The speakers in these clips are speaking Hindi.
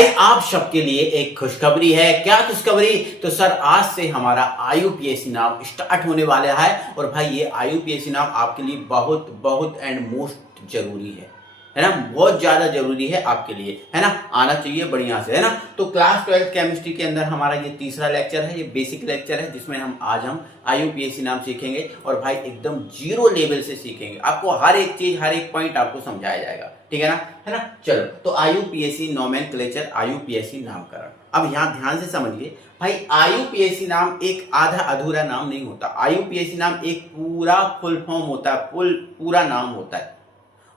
भाई आप सबके लिए एक खुशखबरी है। क्या खुशखबरी? तो सर आज से हमारा आईयूपीएसी नाम स्टार्ट होने वाला है और भाई ये आईयूपीएसी नाम आपके लिए बहुत बहुत एंड मोस्ट जरूरी है ना, बहुत ज्यादा जरूरी है आपके लिए, है ना, आना चाहिए बढ़िया से, है ना। तो क्लास 12 केमिस्ट्री के अंदर हमारा ये तीसरा लेक्चर है, ये बेसिक लेक्चर है जिसमें आज हम आईयूपीएसी नाम सीखेंगे और भाई एकदम जीरो लेवल से सीखेंगे। आपको हर एक चीज हर एक पॉइंट आपको समझाया जाएगा, ठीक है ना। चलो तो आईयूपीएसी नोमेनक्लेचर, आईयूपीएसी नामकरण। अब यहाँ ध्यान से समझिए भाई, आईयूपीएसी नाम एक आधा अधूरा नाम नहीं होता। आईयूपीएसी नाम एक पूरा फुल फॉर्म होता है, पूरा नाम होता है।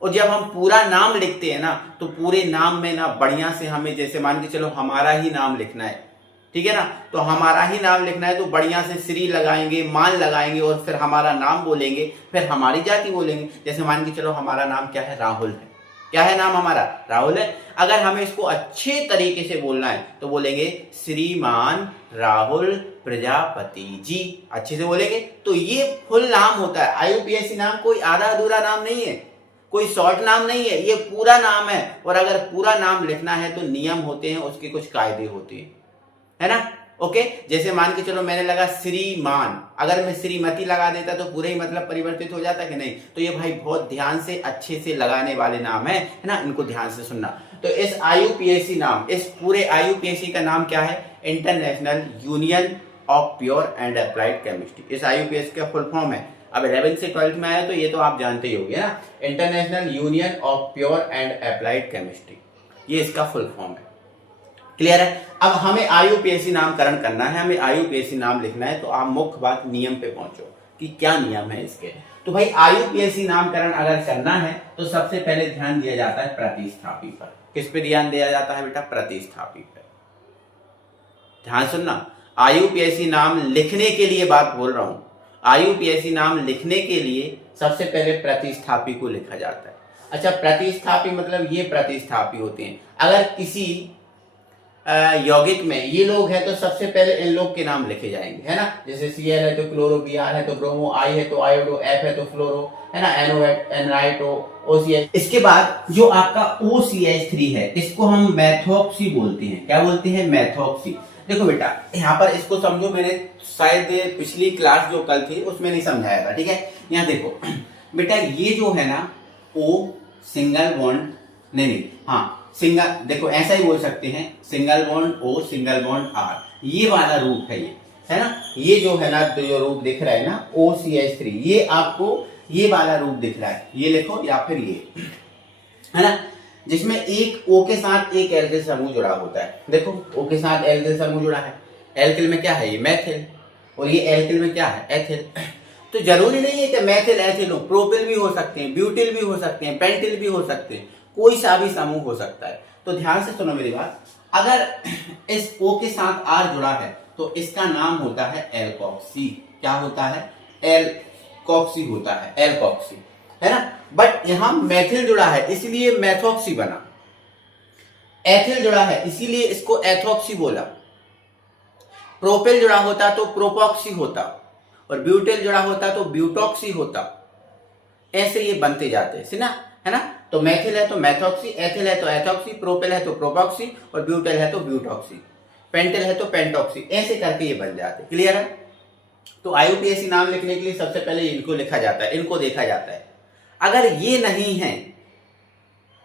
और जब हम पूरा नाम लिखते हैं ना तो पूरे नाम में ना बढ़िया से हमें, जैसे मान के चलो हमारा ही नाम लिखना है, ठीक है ना, तो हमारा ही नाम लिखना है तो बढ़िया से श्री लगाएंगे, मान लगाएंगे और फिर हमारा नाम बोलेंगे, फिर हमारी जाति बोलेंगे। जैसे मान के चलो हमारा नाम क्या है, राहुल है। क्या है नाम हमारा? राहुल है। अगर हमें इसको अच्छे तरीके से बोलना है तो बोलेंगे श्रीमान राहुल प्रजापति जी, अच्छे से बोलेंगे तो ये फुल नाम होता है। आईयूपीएसी नाम कोई आधा अधूरा नाम नहीं है, कोई शॉर्ट नाम नहीं है, ये पूरा नाम है। और अगर पूरा नाम लिखना है तो नियम होते हैं, उसके कुछ कायदे होते हैं, है ना। ओके, जैसे मान के चलो मैंने लगा श्रीमान, अगर मैं श्रीमती लगा देता तो पूरा ही मतलब परिवर्तित हो जाता कि नहीं। तो ये भाई बहुत ध्यान से अच्छे से लगाने वाले नाम है ना, इनको ध्यान से सुनना। तो इस आईयूपीएसी नाम, इस पूरे आईयूपीएसी का नाम क्या है? International union of pure and applied chemistry. इस आईयूपीएसी का फुल फॉर्म है। अब 11th से 12th में आया तो ये तो आप जानते ही होंगे ना, international union of pure and applied chemistry, ये इसका फुल फॉर्म है। क्लियर है? अब हमें आईयूपीएसी नामकरण करना है, हमें आईयूपीएसी नाम लिखना है, तो आप मुख्य बात नियम पे पहुंचो कि क्या नियम है इसके। तो भाई आईयूपीएसी नामकरण अगर करना है तो सबसे पहले ध्यान दिया जाता है प्रतिस्थापी पर। किस पे ध्यान दिया जाता है बेटा? प्रतिस्थापी पर। ध्यान सुनना, आईयूपीएसी नाम लिखने के लिए बात बोल रहा हूं। आईयूपीएसी नाम लिखने के लिए सबसे पहले प्रतिस्थापी को लिखा जाता है। अच्छा, प्रतिस्थापी मतलब ये प्रतिस्थापी होते हैं। अगर किसी यौगिक में ये लोग हैं तो सबसे पहले इन लोग के नाम लिखे जाएंगे, है ना। जैसे Cl है तो क्लोरो, Br है तो ब्रोमो, I है तो आयोडो, F है तो फ्लोरो, है ना, NO है एनराइटो, OCH। इसके बाद जो आपका OCH3 है इसको हम मैथोक्सी बोलते हैं। क्या बोलते हैं? मैथोक्सी। देखो बेटा यहाँ पर इसको समझो, मैंने शायद पिछली क्लास जो कल थी उसमें नहीं समझाया था, ठीक है। यहाँ देखो बेटा, ये जो है ना O सिंगल बॉन्ड, नहीं हाँ सिंगल, देखो ऐसा ही बोल सकते हैं, single bond O single bond R, ये वाला रूप है, ये है ना। ये जो है ना, जो रूप दिख रहा है ना OCH3, ये आपको ये वाला रूप दिख रहा है, ये लिखो या फिर ये, है ना, जिसमें एक O के साथ एक एल्किल समूह जुड़ा होता है। देखो O के साथ एल्किल समूह जुड़ा है, एल्किल में क्या है? ये मैथिल, और ये एल्किल में क्या है? एथिल। तो जरूरी नहीं है कि मैथिल एथिल हो, प्रोपिल भी हो सकते हैं, ब्यूटिल भी हो सकते हैं, पेंटिल भी हो सकते हैं, कोई सा भी समूह हो सकता है। तो ध्यान से सुनो मेरी बात, अगर इस O के साथ R जुड़ा है तो इसका नाम होता है एल्कोक्सी। क्या होता है? एल्कोक्सी होता है, एल्कोक्सी, है ना। बट यहां मैथिल जुड़ा है इसलिए मैथोक्सी बना, एथिल जुड़ा है इसीलिए इसको एथोक्सी बोला, प्रोपिल जुड़ा होता तो प्रोपॉक्सी होता, और ब्यूटिल जुड़ा होता तो ब्यूटॉक्सी होता। ऐसे ये बनते जाते हैं, ना, है ना। तो मैथिल है तो मैथोक्सी, एथिल है तो एथोक्सी, प्रोपिल है तो प्रोपॉक्सी, और ब्यूटिल है तो ब्यूटॉक्सी, पेंटिल है तो पेंटॉक्सी, ऐसे करके ये बन जाते। क्लियर है? तो आईयूपीएसी नाम लिखने के लिए सबसे पहले इनको लिखा जाता है, इनको देखा जाता है। अगर ये नहीं है,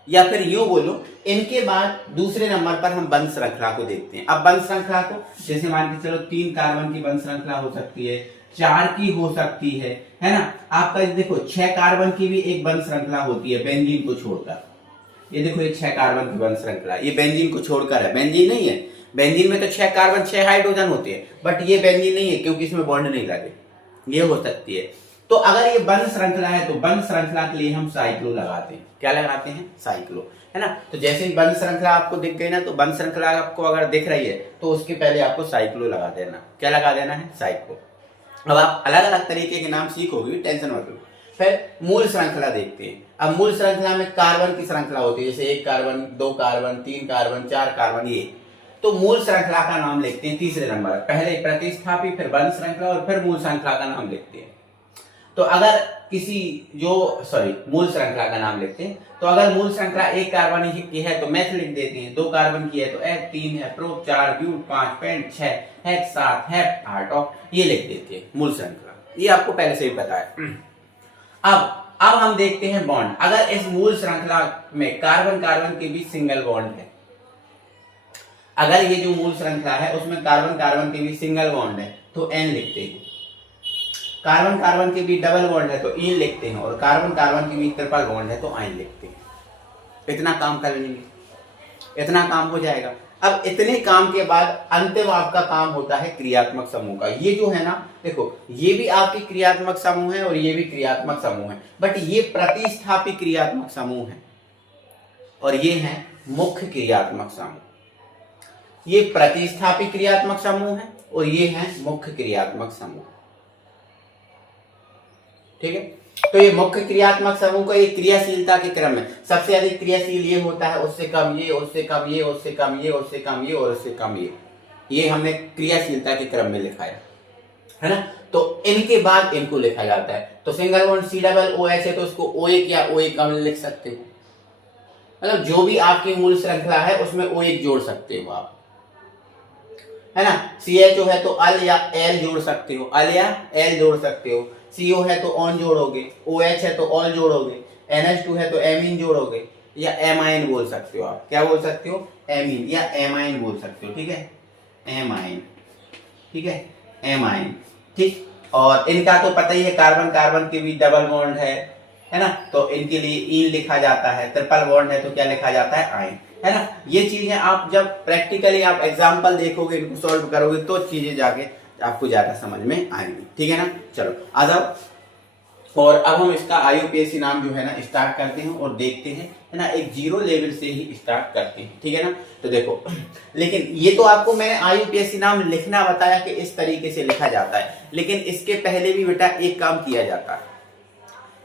या फिर यूं बोलो, इनके बाद दूसरे नंबर पर हम बंध श्रृंखला को देखते हैं। अब बंध श्रृंखला को, जैसे मान के चलो 3 कार्बन की बंध श्रृंखला हो सकती है, 4 की हो सकती है ना। आपका देखो 6 कार्बन की भी एक बंध श्रृंखला होती है बेंजीन को छोड़कर। ये देखो ये 6 कार्बन की बंध श्रृंखला, ये बेंजीन को छोड़कर है, बेंजीन नहीं है। बेंजीन में तो 6 कार्बन 6 हाइड्रोजन होते हैं, बट ये बेंजीन नहीं है क्योंकि इसमें बॉन्ड नहीं लगे, ये हो सकती है। तो अगर ये बंध श्रृंखला है तो बंध श्रृंखला के लिए हम साइक्लो लगाते हैं। क्या लगाते हैं? साइक्लो, है ना। तो जैसे ही बंध श्रृंखला आपको दिख गई ना, तो बंध श्रृंखला आपको अगर दिख रही है तो उसके पहले आपको साइक्लो लगा देना। क्या लगा देना है? साइक्लो। अब आप अलग अलग तरीके के नाम सीखोगे, टेंशन मत लो। फिर मूल श्रृंखला देखते हैं। अब मूल श्रृंखला में कार्बन की श्रृंखला होती है, जैसे 1 कार्बन, 2 कार्बन, 3 कार्बन, 4 कार्बन, ये। तो मूल श्रृंखला का नाम लिखते हैं तीसरे नंबर, पहले प्रतिस्थापी, फिर बंध श्रृंखला और फिर मूल श्रृंखला का नाम लिखते हैं। तो अगर किसी मूल श्रृंखला का नाम लिखते हैं। तो अगर मूल श्रृंखला एक कार्बन की है तो मैथ लिख देते हैं, 2 कार्बन की है तो एथ 3 है, प्रोप 4, ब्यूट 5, पेंट 6, हेक्स 7, हेप 8 और ये लिख देते हैं मूल श्रृंखला। ये आपको पहले से ही पता है। अब हम देखते हैं बॉन्ड। अगर इस मूल श्रृंखला में कार्बन कार्बन के बीच सिंगल बॉन्ड है, अगर ये जो मूल श्रृंखला है उसमें कार्बन कार्बन के बीच सिंगल बॉन्ड है तो एन लिखते हैं, कार्बन कार्बन के बीच डबल बॉन्ड है तो इन लिखते हैं, और कार्बन कार्बन के बीच ट्रिपल बॉन्ड है तो आइन लिखते हैं। इतना काम कर लेंगे, इतना काम हो जाएगा। अब इतने काम के बाद अंतिम आपका काम होता है क्रियात्मक समूह का। ये जो है ना, देखो ये भी आपके क्रियात्मक समूह है और ये भी क्रियात्मक समूह है, बट ये प्रतिस्थापी क्रियात्मक समूह है और ये है मुख्य क्रियात्मक समूह। ये प्रतिस्थापी क्रियात्मक समूह है और ये है मुख्य क्रियात्मक समूह। ठीक है, तो ये मुख्य क्रियात्मक समूह को एक क्रियाशीलता के क्रम में सबसे अधिक क्रियाशील ये होता है, उससे कम ये, उससे कम ये, उससे कम ये, उससे कम ये और उससे कम ये हमने क्रियाशीलता के क्रम में लिखा है ना। तो इनके बाद इनको लिखा जाता है। तो single bond C double O H है तो उसको ओ एक या ओ एक कम लिख सकते हो, मतलब जो भी आपकी मूल श्रृंखला है उसमें ओ एक जोड़ सकते हो आप, है ना। सी एच ओ है तो अल या एल जोड़ सकते हो, अल या एल जोड़ सकते हो। CO है तो ऑन जोड़ोगे, OH है तो ऑल जोड़ोगे, NH2 है तो एमीन जोड़ोगे, या एमाइन बोल सकते हो आप। क्या बोल सकते हो? एमीन या एमाइन बोल सकते हो। ठीक है, एमाइन, ठीक है, एमाइन, ठीक। और इनका तो पता ही है, कार्बन कार्बन के बीच डबल बॉन्ड है ना, तो इनके लिए ईन लिखा जाता है। ट्रिपल बॉन्ड है तो क्या लिखा जाता है? आइन, है ना। ये चीजें आप जब प्रैक्टिकली आप एग्जाम्पल देखोगे, इनको सॉल्व करोगे तो चीजें जाके आपको ज्यादा समझ में आएंगी। ठीक है ना, चलो आ जाओ। और अब हम इसका IUPAC नाम जो है ना स्टार्ट करते हैं और देखते हैं, है ना। एक जीरो लेवल से ही स्टार्ट करते हैं, ठीक है ना। तो देखो, लेकिन ये तो आपको मैंने IUPAC नाम लिखना बताया कि इस तरीके से लिखा जाता है, लेकिन इसके पहले भी बेटा एक काम किया जाता है।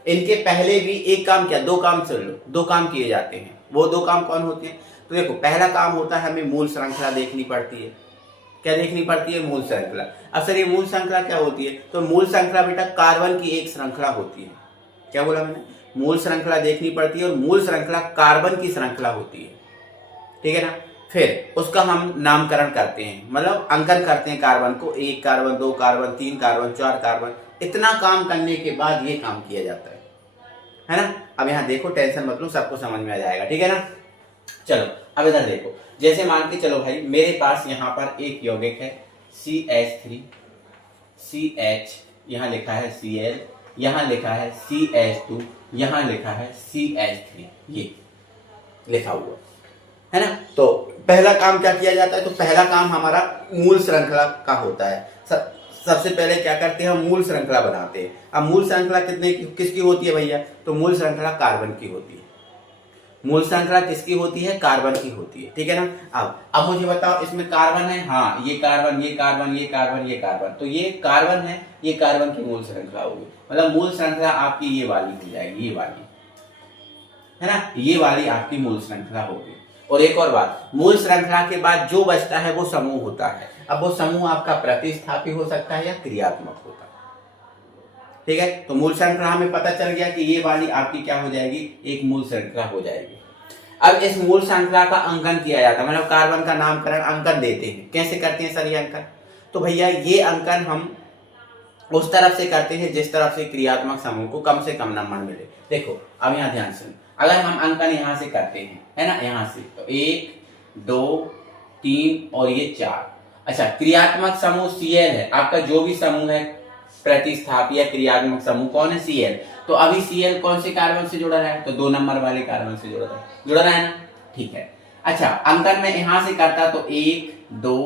इनके पहले भी एक काम किया, दो काम सुन लो, दो काम किए जाते हैं। वो दो काम कौन होते हैं? तो देखो, पहला काम होता है हमें मूल श्रृंखला देखनी पड़ती है। क्या देखनी पड़ती है? मूल श्रृंखला। अब सर ये मूल श्रृंखला क्या होती है? तो मूल श्रृंखला बेटा कार्बन की एक श्रृंखला होती है। क्या बोला मैंने? मूल श्रृंखला देखनी पड़ती है और मूल श्रृंखला कार्बन की श्रृंखला होती है, ठीक है ना। फिर उसका हम नामकरण करते हैं, मतलब अंकन करते हैं कार्बन को, 1 कार्बन, 2 कार्बन, 3 कार्बन, 4 कार्बन। इतना काम करने के बाद ये काम किया जाता है ना। अब यहाँ देखो, टेंशन मत लो, सबको समझ में आ जाएगा, ठीक है ना। चलो अब इधर देखो, जैसे मान के चलो भाई, मेरे पास यहाँ पर एक यौगिक है CH3, CH, यहाँ लिखा है Cl, यहाँ लिखा है CH2, यहाँ लिखा है CH3, ये लिखा हुआ है ना। तो पहला काम क्या किया जाता है? तो पहला काम हमारा मूल श्रृंखला का होता है। सबसे पहले क्या करते हैं? हम मूल श्रृंखला बनाते हैं। अब मूल श्रृंखला किसकी होती है भैया? तो मूल श्रृंखला कार्बन की होती है। मूल श्रृंखला किसकी होती है? कार्बन की होती है, ठीक है ना। अब मुझे बताओ, इसमें कार्बन है? हाँ, ये कार्बन, ये कार्बन, ये कार्बन, ये कार्बन, तो ये कार्बन है, ये कार्बन की मूल श्रृंखला होगी। मतलब मूल श्रृंखला आपकी ये वाली हो जाएगी, ये वाली, है ना, ये वाली आपकी मूल श्रृंखला होगी। और एक और बात, मूल श्रृंखला के बाद जो बचता है वो समूह होता है। अब वो समूह आपका प्रतिस्थापी हो सकता है या क्रियात्मक होता है, ठीक है। तो मूल श्रृंखला हमें पता चल गया कि ये वाली आपकी क्या हो जाएगी? एक मूल श्रृंखला हो जाएगी। अब इस मूल श्रृंखला का अंकन किया जाता है, मतलब कार्बन का नामकरण, अंकन देते हैं। कैसे करते हैं सर ये अंकन? तो भैया ये अंकन हम उस तरफ से करते हैं जिस तरफ से क्रियात्मक समूह को कम से कम नंबर मिले। देखो अब यहाँ ध्यान सुन, अगर हम अंकन यहाँ से करते हैं, है ना, यहाँ से, तो 1, 2, 3 और ये 4। अच्छा, क्रियात्मक समूह Cl है आपका, जो भी समूह है प्रतिस्थापी या क्रियात्मक समूह कौन है? Cl। तो अभी Cl कौन से कार्बन से जुड़ा है? तो 2 नंबर वाले कार्बन से जुड़ा है ना, ठीक है। अच्छा, अंकन में यहां से करता तो 1, 2,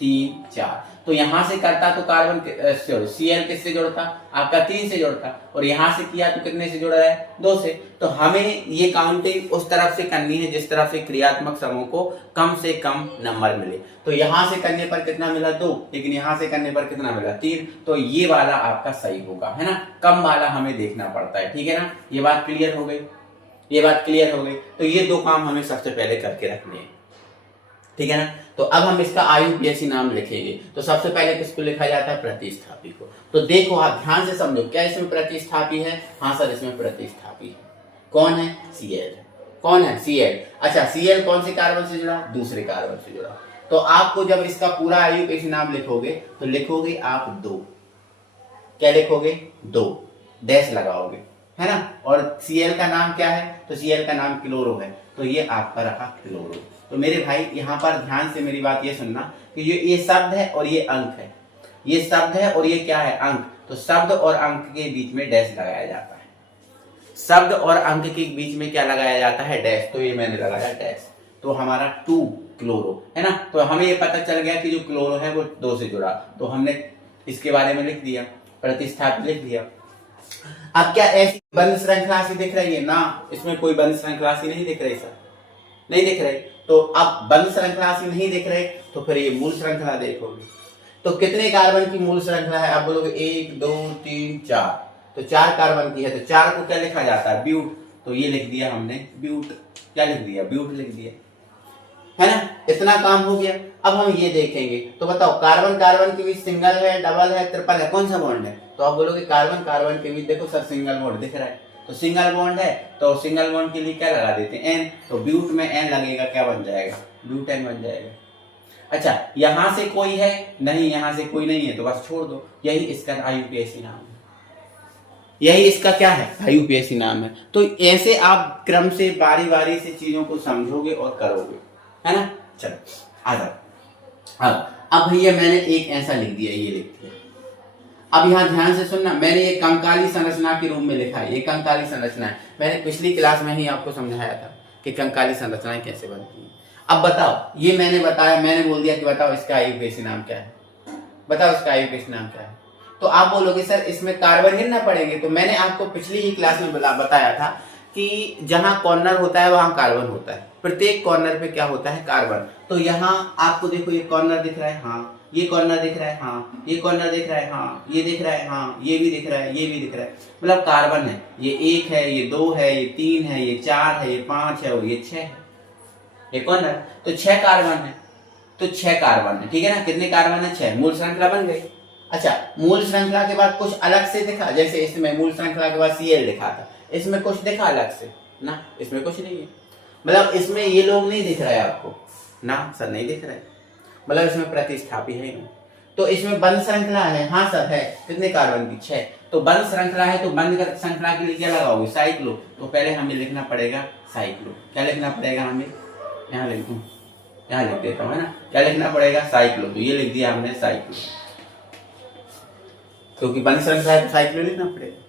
3, 4, तो यहां से करता तो कार्बन Cl किससे जोड़ता? आपका 3 से जोड़ता, और यहां से किया तो कितने से जुड़ा है? 2 से। तो हमें ये काउंटिंग उस तरफ से करनी है जिस तरफ से क्रियात्मक समूह को कम से कम नंबर मिले। तो यहां से करने पर कितना मिला? 2, लेकिन यहां से करने पर कितना मिला? 3। तो ये वाला आपका सही होगा, है ना। कम वाला हमें देखना पड़ता है, ठीक है ना। ये बात क्लियर हो गई, ये बात क्लियर हो गई। तो ये 2 काम हमें सबसे पहले करके रखने हैं, ठीक है ना। तो अब हम इसका IUPAC नाम लिखेंगे। तो सबसे पहले किसको लिखा जाता है? प्रतिस्थापी को। तो देखो आप ध्यान से समझो, क्या इसमें प्रतिस्थापी है? हाँ सर, इसमें प्रतिस्थापी है। कौन है? Cl। कौन है? Cl। अच्छा, Cl कौन से कार्बन से जुड़ा? दूसरे कार्बन से जुड़ा। तो आपको जब इसका पूरा IUPAC नाम लिखोगे तो लिखोगे आप 2। क्या लिखोगे? 2 डैश लगाओगे, है ना। और Cl का नाम क्या है? तो Cl का नाम क्लोरो है, तो ये आपका रहा क्लोरो। तो मेरे भाई यहाँ पर ध्यान से मेरी बात ये सुनना कि ये शब्द है और ये अंक है। ये शब्द है और ये क्या है? अंक। तो शब्द और अंक के बीच में डैश लगाया जाता है। शब्द और अंक के बीच में क्या लगाया जाता है? डैश। तो ये मैंने लगाया डैश। तो हमारा 2 क्लोरो है ना। तो हमें ये पता चल गया कि जो क्लोरो है वो 2 से जुड़ा, तो हमने इसके बारे में लिख दिया, प्रतिस्थापित लिख दिया। अब क्या ऐसी बंद श्रृंखला सी दिख रही है ना? इसमें कोई बंद श्रृंखला सी नहीं दिख रही सर, नहीं दिख रही। तो अब बंद श्रृंखला सी नहीं दिख रही, तो फिर ये मूल श्रृंखला देखोगे तो कितने कार्बन की मूल श्रृंखला है? आप बोलोगे 1 2 3 4, तो 4 कार्बन की है। तो 4 को क्या लिखा जाता है? ब्यूट। तो ये लिख दिया हमने ब्यूट। क्या लिख दिया? ब्यूट लिख दिया, है ना। इतना काम हो गया। अब हम ये देखेंगे, तो बताओ कार्बन कार्बन के बीच सिंगल है, डबल है, ट्रिपल है, कौन सा बॉन्ड है? तो आप बोलोगे कार्बन कार्बन के बीच देखो सर सिंगल बॉन्ड दिख रहा है। तो सिंगल बॉन्ड है, तो सिंगल बॉन्ड के लिए क्या लगा देते हैं? एन। तो ब्यूट में एन लगेगा, क्या बन जाएगा? ब्यूटेन बन जाएगा। अच्छा, यहां से कोई है? नहीं, यहां से कोई नहीं है, तो बस छोड़ दो। यही इसका IUPAC नाम है। यही इसका क्या है? IUPAC नाम है। तो ऐसे आप क्रम से बारी बारी से चीजों को समझोगे और करोगे, है ना। चलो आ जाओ। अब भैया मैंने एक ऐसा लिख दिया, ये लिख दिया। अब यहाँ ध्यान से सुनना, मैंने ये कंकाली संरचना के रूप में लिखा है। ये कंकाली संरचना है। मैंने पिछली क्लास में ही आपको समझाया था कि कंकाली संरचनाएं कैसे बनती हैं। अब बताओ, ये मैंने बताया, मैंने बोल दिया कि बताओ इसका IUPAC नाम क्या है? बताओ इसका IUPAC नाम क्या है? तो आप बोलोगे सर इसमें कार्बन गिनना पड़ेंगे। तो मैंने आपको पिछली ही क्लास में बताया था कि जहां कॉर्नर होता है वहां कार्बन होता है। प्रत्येक कॉर्नर पे क्या होता है? कार्बन। तो यहाँ आपको देखो, ये कॉर्नर दिख रहा है, हाँ। ये कॉर्नर दिख रहा है, हाँ। ये कॉर्नर दिख रहा है, हाँ। ये दिख रहा है, हाँ। ये भी दिख रहा है, ये भी दिख रहा है। मतलब कार्बन है। ये 1 है, ये 2 है, ये 3 है, ये 4 है, ये 5 है और ये 6 है। ये कॉर्नर, तो 6 कार्बन है। तो 6 कार्बन है, ठीक है ना। कितने कार्बन है? 6। मूल श्रृंखला बन गई। अच्छा, मूल श्रृंखला के बाद कुछ अलग से दिखा, जैसे इसमें मूल श्रृंखला के बाद Cl दिखा था, इसमें कुछ दिखा अलग से ना? इसमें कुछ नहीं है। मतलब इसमें ये लोग नहीं दिख रहे आपको ना? सर नहीं दिख रहे, मतलब इसमें प्रतिस्थापी है नहीं। तो इसमें बंद श्रृंखला है, हाँ सर है। कितने कार्बन की? 6। तो बंद श्रृंखला है, तो बंद श्रृंखला के लिए क्या लगाओगे? साइक्लो। तो पहले हमें लिखना पड़ेगा साइक्लो। क्या लिखना पड़ेगा हमें? यहाँ लिख दूं, यहाँ लिख देता हूँ, है ना। क्या लिखना पड़ेगा? साइक्लो। तो ये लिख दिया हमने साइक्लो, क्योंकि बंद श्रृंखला है तो साइक्लो लिखना पड़ेगा।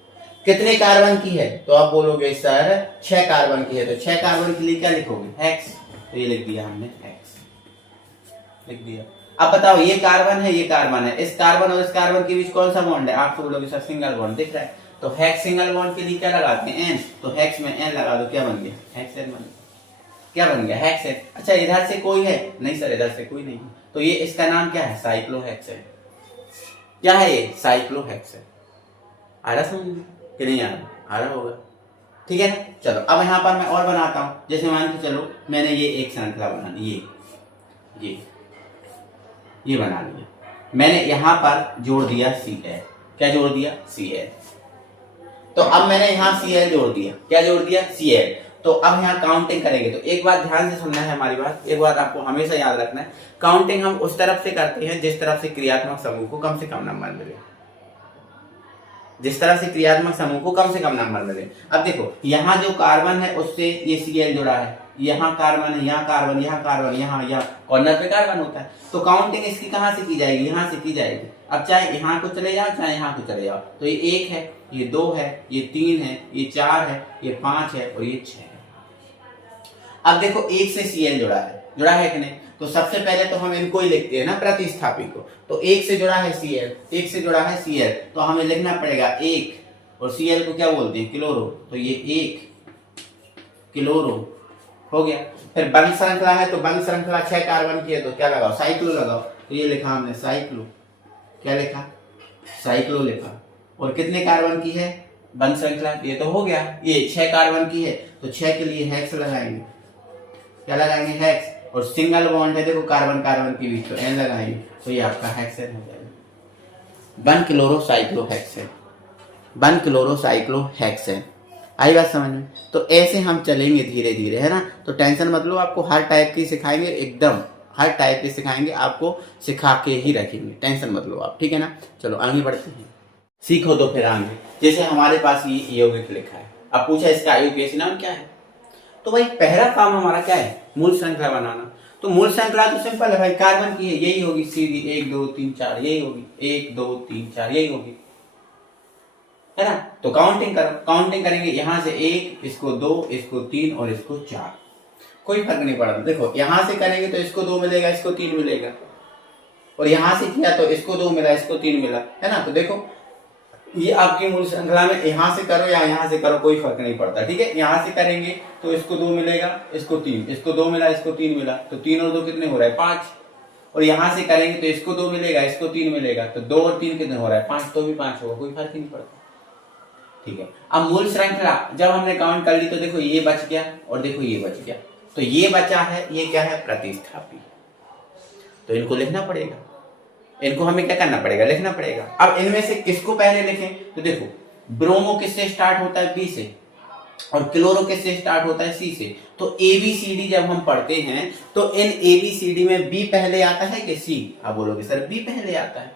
कितने कार्बन की है? तो आप बोलोगे सर 6 कार्बन की है। तो 6 कार्बन के लिए क्या लिखोगे? हेक्स। तो ये लिख दिया हमने, हेक्स लिख दिया। अब बताओ, ये कार्बन है, ये कार्बन है। इस कार्बन और इस कार्बन के बीच कौन सा बॉन्ड है? आप तो बोलोगे सर सिंगल बॉन्ड दिख रहा है। तो हेक्स सिंगल बॉन्ड के लिए क्या लगाते हैं? एन। तो हेक्स में एन लगा दो, क्या बन गया? हेक्सेन बन गया। क्या बन गया? हेक्सेन। अच्छा, इधर से कोई है? नहीं सर, इधर से कोई नहीं। तो ये इसका नाम क्या है? साइक्लोहेक्सेन। क्या है ये? साइक्लोहेक्सेन। आ रहा समझ में कि नहीं आ रहा होगा? ठीक है ना। चलो अब यहाँ पर मैं और बनाता हूँ। जैसे मान के चलो मैंने ये एक श्रृंखला बनानी, ये बना लिया मैंने। यहाँ पर जोड़ दिया Cl। क्या जोड़ दिया? Cl। तो अब मैंने यहाँ Cl जोड़ दिया। क्या जोड़ दिया? Cl। तो अब यहाँ काउंटिंग करेंगे। तो एक बात ध्यान से सुनना है हमारी बात, एक बात आपको हमेशा याद रखना है। काउंटिंग हम उस तरफ से करते हैं जिस तरफ से क्रियात्मक समूह को कम से कम नंबर मिले। जिस तरह से क्रियात्मक समूह को कम से कम नंबर मिले। अब देखो, यहाँ जो कार्बन है उससे ये Cl जुड़ा है। यहाँ कार्बन है, यहाँ कार्बन, यहाँ कार्बन, यहाँ कॉर्नर पे कार्बन होता है। तो काउंटिंग इसकी कहाँ से की जाएगी? यहाँ से की जाएगी। अब चाहे यहाँ को चले जाओ, चाहे यहाँ को चले जाओ। तो ये 1 है, ये 2 है, ये 3 है, ये 4 है, ये 5 है और ये 6 है। अब देखो 1 से Cl जुड़ा है कि नहीं? तो सबसे पहले तो हम इनको ही लिखते हैं ना, प्रतिस्थापी को। तो 1 से जुड़ा है Cl, 1 से जुड़ा है Cl, तो हमें लिखना पड़ेगा 1 और Cl को क्या बोलते हैं? क्लोरो। तो ये 1 क्लोरो हो गया। फिर बंद श्रृंखला है, तो बंद श्रृंखला 6 कार्बन की है, तो क्या लगाओ? साइक्लो लगाओ। तो ये लिखा हमने साइक्लो। क्या लिखा? साइक्लो लिखा। और कितने कार्बन की है बंद श्रृंखला? ये तो हो गया, ये 6 कार्बन की है, तो 6 के लिए हेक्स लगाएंगे। क्या लगाएंगे? हेक्स। और सिंगल बॉन्ड है देखो कार्बन कार्बन के बीच, तो एन लगाएंगे तो ये आपका हेक्सेन हो जाएगा, 1 क्लोरोसाइक्लोहेक्सेन, 1 क्लोरोसाइक्लोहेक्सेन। आई बात समझ में? तो ऐसे हम चलेंगे धीरे धीरे, है ना। तो टेंशन मत लो, आपको हर टाइप की सिखाएंगे, एकदम हर टाइप की सिखाएंगे, आपको सिखा के ही रखेंगे, टेंशन मत लो आप, ठीक है ना। चलो आगे बढ़ते हैं, सीखो तो फिर आगे। जैसे हमारे पास ये यौगिक लिखा है, अब पूछा इसका आईयूपीएसी नाम क्या है, तो भाई पहला काम हमारा क्या है, मूल श्रृंखला बनाना। तो मूल श्रृंखला तो सिंपल है भाई, कार्बन की है, यही होगी सीधी, 1 2 3 4 यही होगी, 1 2 3 4 यही होगी, है ना। तो काउंटिंग करो, काउंटिंग करेंगे यहां से 1, इसको 2, इसको 3 और इसको 4, कोई फर्क नहीं पड़ता। देखो यहां से करेंगे तो इसको 2 मिलेगा, इसको 3 मिलेगा, और यहां से किया तो इसको 2 मिला, इसको 3 मिला, है ना। तो देखो ये आपकी मूल श्रृंखला में यहां से करो या यहां से करो कोई फर्क नहीं पड़ता, ठीक है। यहां से करेंगे तो इसको 2 मिलेगा, इसको 3, इसको 2 मिला, इसको 3 मिला, तो 3 और 2 कितने हो रहा है 5, और यहां से करेंगे तो इसको 2 मिलेगा, इसको 3 मिलेगा, तो 2 और 3 कितने हो रहा है 5, तो भी 5 होगा, कोई फर्क ही नहीं पड़ता, ठीक है। अब मूल श्रृंखला जब हमने काउंट कर ली तो देखो ये बच गया और देखो ये बच गया, तो ये बचा है, ये क्या है प्रतिस्थापी, तो इनको लिखना पड़ेगा, इनको हमें क्या करना पड़ेगा, लिखना पड़ेगा। अब इनमें से किसको पहले लिखें, तो देखो ब्रोमो किससे स्टार्ट होता है बी से, और क्लोरो किससे स्टार्ट होता है सी से। तो ABCD जब हम पढ़ते हैं तो इन ABCD में बी पहले आता है कि सी, आप बोलोगे सर बी पहले आता है,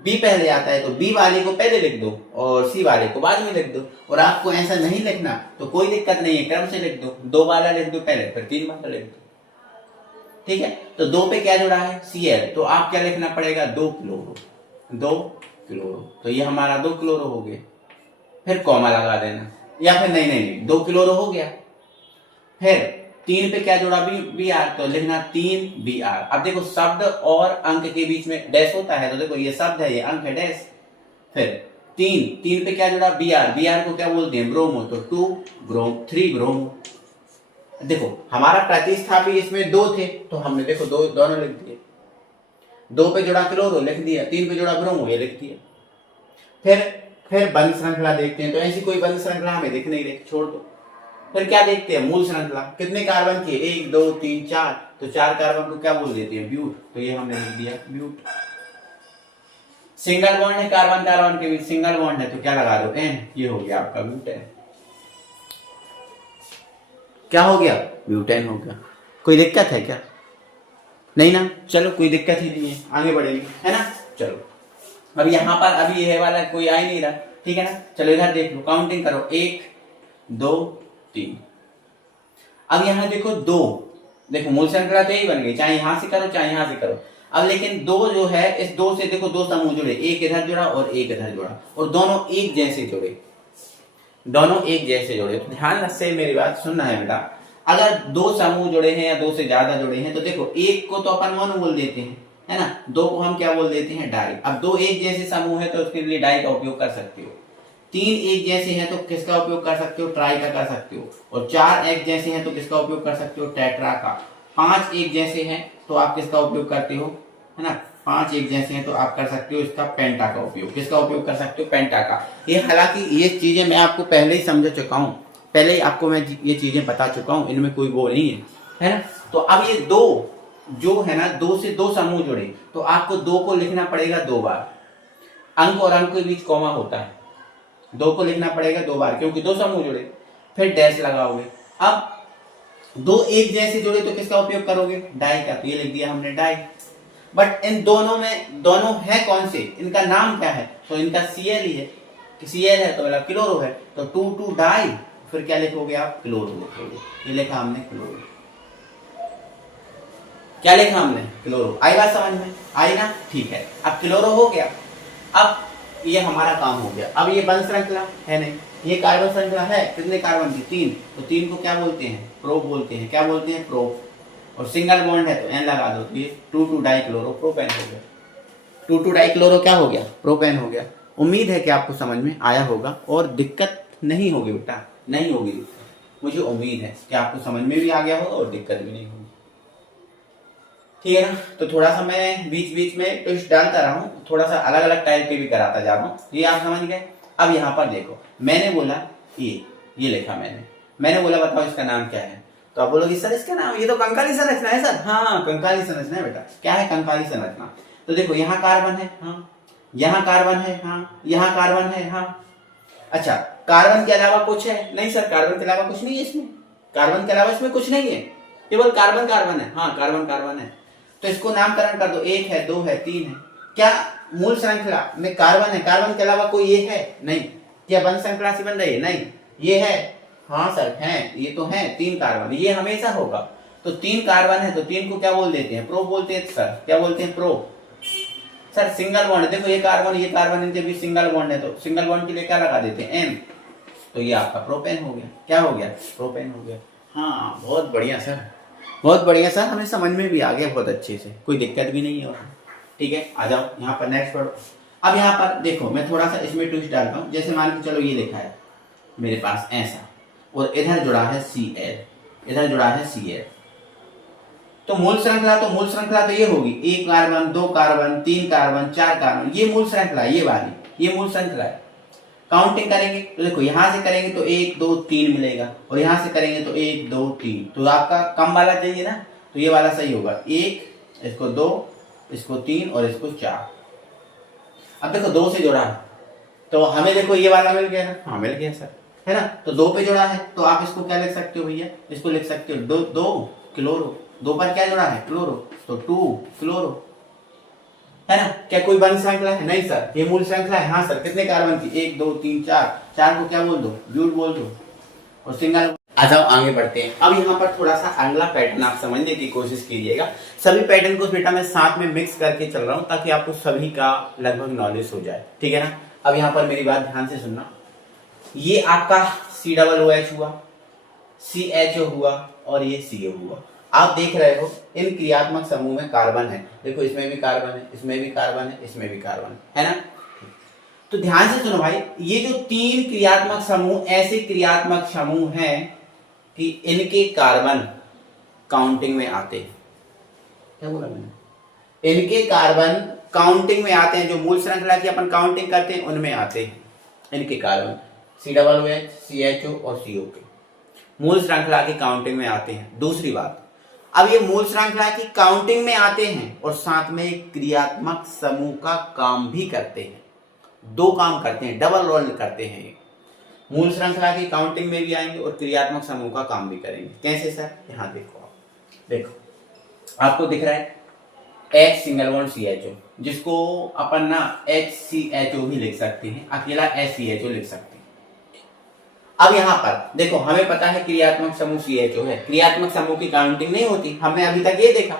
बी पहले आता है, तो बी वाले को पहले लिख दो और सी वाले को बाद में लिख दो, और आपको ऐसा नहीं लिखना तो कोई दिक्कत नहीं है, क्रम से लिख दो, 2 वाला लिख दो पहले, फिर 3 वाला लिख दो, ठीक है। तो 2 पे क्या जुड़ा है Cl, तो आप क्या लिखना पड़ेगा 2 क्लोरो, 2 क्लोरो, तो ये हमारा 2 क्लोरो हो गया, फिर कॉमा लगा देना, या फिर नहीं 2 क्लोरो हो गया, फिर 3 पे क्या जुड़ा Br, तो लिखना 3 Br। अब देखो शब्द और अंक के बीच में डैश होता है, तो देखो ये शब्द है, ये अंक है, डैश, फिर 3 पे क्या जुड़ा Br को क्या बोलते हैं ब्रोमो, तो 2 ब्रोम 3 ब्रोमो। देखो हमारा प्रतिस्थापी इसमें 2 थे, तो हमने देखो दोनों लिख दिए, 2 पे जुड़ा क्लोरो लिख दिया, 3 पे जुड़ा ब्रोमो ये लिख दिया। फिर बंद श्रृंखला देखते हैं, तो ऐसी कोई बंद श्रृंखला हमें दिख नहीं रही, छोड़ दो। फिर क्या देखते हैं मूल श्रृंखला, कितने कार्बन की, 1 2 3 4, तो 4 कार्बन को क्या बोल देते हैं ब्यूट, तो ये हमने लिख दिया ब्यूट। सिंगल बॉन्ड है कार्बन कार्बन के बीच, सिंगल बॉन्ड है तो क्या लगा दो एन, ये हो गया आपका ब्यूटेन, क्या हो गया ब्यूटेन हो गया। कोई दिक्कत है क्या, नहीं ना, चलो कोई दिक्कत ही नहीं है, आगे बढ़ेंगे, है ना। चलो अब यहाँ पर अभी ये वाला कोई आ ही नहीं रहा, ठीक है ना। चलो इधर देख लो, काउंटिंग करो 1 2 3, अब यहाँ देखो 2, देखो मूल श्रृंखला तो यही बन गई, चाहे यहां से करो चाहे यहां से करो। अब लेकिन 2 जो है, इस 2 से देखो 2 समूह जुड़े, एक इधर जुड़ा और एक इधर जुड़ा, और दोनों एक जैसे जुड़े, दोनों एक जैसे जुड़े। तो ध्यान से मेरी बात सुनना है बेटा, अगर 2 समूह जुड़े हैं या 2 से ज्यादा जुड़े हैं, तो देखो एक को तो अपन मोनो बोल देते हैं, है ना, 2 को हम क्या बोल देते हैं डाई। अब 2 एक जैसे समूह है तो उसके लिए डाई का उपयोग कर सकते हो, 3 एक जैसे हैं तो किसका उपयोग कर सकते हो, ट्राई का कर सकते हो, और 4 एक जैसे हैं तो किसका उपयोग कर सकते हो, टेट्रा का। 5 एक जैसे हैं तो आप किसका उपयोग करते हो, है ना, 5 एक जैसे हैं तो आप कर सकते हो इसका पेंटा का उपयोग, किसका उपयोग कर सकते हो, पेंटा का। ये हालांकि ये चीजें मैं आपको पहले ही समझा चुका हूँ, पहले ही आपको मैं ये चीजें बता चुका हूँ, इनमें कोई वो नहीं है ना। तो अब ये 2 जो है ना, 2 से 2 समूह जुड़े, तो आपको 2 को लिखना पड़ेगा 2 बार, अंक और अंक के बीच कॉमा होता है, 2 को लिखना पड़ेगा 2 बार, क्योंकि 2 समूह जुड़े, फिर डैश लगाओगे। अब 2 एक जैसे जुड़े तो किसका उपयोग करोगे, डाई का, तो ये लिख दिया हमने डाई। बट इन दोनों में, दोनों है कौन से, इनका नाम क्या है, तो इनका Cl ही है, Cl है तो मतलब क्लोरो है, तो 2 डाई, फिर क्या लिखोगे आप, क्लोरो लिखोगे, ये लिखा हमने क्लोरो, क्या लिखा हमने, क्लोरो। आई बात समझ में, आई ना, ठीक है। अब क्लोरो हो गया, अब ये हमारा काम हो गया। अब ये बंद श्रृंखला है नहीं, ये कार्बन श्रृंखला है, कितने कार्बन की, 3, तो 3 को क्या बोलते हैं, प्रोप बोलते हैं, क्या बोलते हैं, प्रोप, और सिंगल बॉन्ड है तो एन लगा दो, तो ये 2 डाइक्लोरो प्रोपेन हो गया, 2 डाइक्लोरो क्या हो गया, प्रोपेन हो गया। उम्मीद है कि आपको समझ में आया होगा और दिक्कत नहीं होगी बेटा, नहीं होगी, मुझे उम्मीद है कि आपको समझ में भी आ गया होगा और दिक्कत भी नहीं होगी, ठीक है ना। तो थोड़ा सा मैं बीच बीच में ट्विस्ट डालता रहा हूँ, थोड़ा सा अलग अलग टाइप के भी कराता जा रहा हूँ, ये आप समझ गए। अब यहाँ पर देखो, मैंने बोला ये लिखा मैंने बोला बताओ इसका नाम क्या है, तो आप बोलोगे सर इसका नाम, ये तो कंकाली संरचना है सर। हाँ कंकाली संरचना है बेटा। क्या है कंकाली संरचना? तो देखो यहाँ कार्बन है, हाँ यहाँ कार्बन है, हाँ यहाँ कार्बन है, हाँ। अच्छा कार्बन के अलावा कुछ है? नहीं सर कार्बन के अलावा कुछ नहीं है इसमें, कार्बन के अलावा इसमें कुछ नहीं है, केवल कार्बन कार्बन है। हाँ कार्बन कार्बन है, तो इसको नामकरण कर दो, 1 है, 2 है, 3 है। क्या मूल श्रृंखला में कार्बन है, कार्बन के अलावा कोई ये है? नहीं। क्या बंध श्रृंखला से बन रही है? नहीं। ये है? हाँ सर है, ये तो है 3 कार्बन, ये हमेशा होगा। तो 3 कार्बन है तो 3 को क्या बोल देते हैं? प्रो बोलते हैं सर। क्या बोलते हैं? प्रो। सर सिंगल बॉन्ड, देखो ये कार्बन इनके बीच सिंगल बॉन्ड है, तो सिंगल बॉन्ड के लिए क्या लगा देते हैं? एन। तो ये आपका प्रोपेन हो गया। क्या हो गया? प्रोपेन हो गया। हाँ बहुत बढ़िया सर, बहुत बढ़िया सर, हमें समझ में भी आ गया बहुत अच्छे से, कोई दिक्कत भी नहीं है। ठीक है आ जाओ यहाँ पर नेक्स्ट पढ़ो। अब यहाँ पर देखो मैं थोड़ा सा इसमें ट्विस्ट डालता हूँ। जैसे मान के चलो ये लिखा है मेरे पास ऐसा, और इधर जुड़ा है Cl, इधर जुड़ा है Cl। तो मूल श्रृंखला तो ये होगी, 1 कार्बन, 2 कार्बन, 3 कार्बन, 4 कार्बन, ये मूल श्रृंखला, ये वाली ये मूल श्रृंखला है। काउंटिंग करेंगे तो देखो यहाँ से करेंगे तो 1 2 3 मिलेगा, और यहाँ से करेंगे तो 1 2 3। तो आपका कम वाला चाहिए ना, तो ये वाला सही होगा। 1, इसको 2, इसको 3 और इसको 4। अब देखो 2 से जोड़ा है तो हमें देखो ये वाला मिल गया ना। हाँ मिल गया सर, है ना। तो 2 पे जोड़ा है तो आप इसको क्या लिख सकते हो भैया? इसको लिख सकते हो 2 क्लोरो। 2 पर क्या जोड़ा है? क्लोरो, तो 2 क्लोरो, है ना। क्या कोई बंध श्रृंखला है? नहीं सर, ये मूल श्रृंखला है। हाँ सर कितने कार्बन की? 1 2 3 4। 4 को क्या बोल दो? ब्यूट बोल दो, और सिंगल। आ जाओ आगे बढ़ते हैं। अब यहाँ पर थोड़ा सा अगला पैटर्न आप समझने की कोशिश कीजिएगा। सभी पैटर्न को बेटा मैं साथ में मिक्स करके चल रहा हूँ ताकि आपको सभी का लगभग नॉलेज हो जाए, ठीक है ना। अब यहाँ पर मेरी बात ध्यान से सुनना। ये आपका COOH हुआ, CHO हुआ, और ये CO हुआ। आप देख रहे हो इन क्रियात्मक समूह में कार्बन है। देखो इसमें भी कार्बन है, इसमें भी कार्बन है, इसमें भी कार्बन है ना। तो ध्यान से सुनो भाई, ये जो 3 क्रियात्मक समूह ऐसे क्रियात्मक समूह हैं कि इनके कार्बन काउंटिंग में आते हैं। क्या बोला मैंने? इनके कार्बन काउंटिंग में आते हैं, जो मूल श्रृंखला की अपन काउंटिंग करते हैं उनमें आते हैं इनके कार्बन। COOH, CHO और CO के मूल श्रृंखला की काउंटिंग में आते हैं। दूसरी बात, अब ये मूल श्रृंखला की काउंटिंग में आते हैं और साथ में एक क्रियात्मक समूह का काम भी करते हैं। 2 काम करते हैं, डबल रोल करते हैं। मूल श्रृंखला की काउंटिंग में भी आएंगे और क्रियात्मक समूह का काम भी करेंगे। कैसे सर? यहाँ देखो, आप देखो आपको दिख रहा है H सिंगल बॉन्ड CHO, जिसको अपन ना HCHO भी लिख सकते हैं, अकेला HCHO लिख सकते हैं। अब यहाँ पर देखो हमें पता है क्रियात्मक समूह CHO है, क्रियात्मक समूह की काउंटिंग नहीं होती। हमने अभी तक ये देखा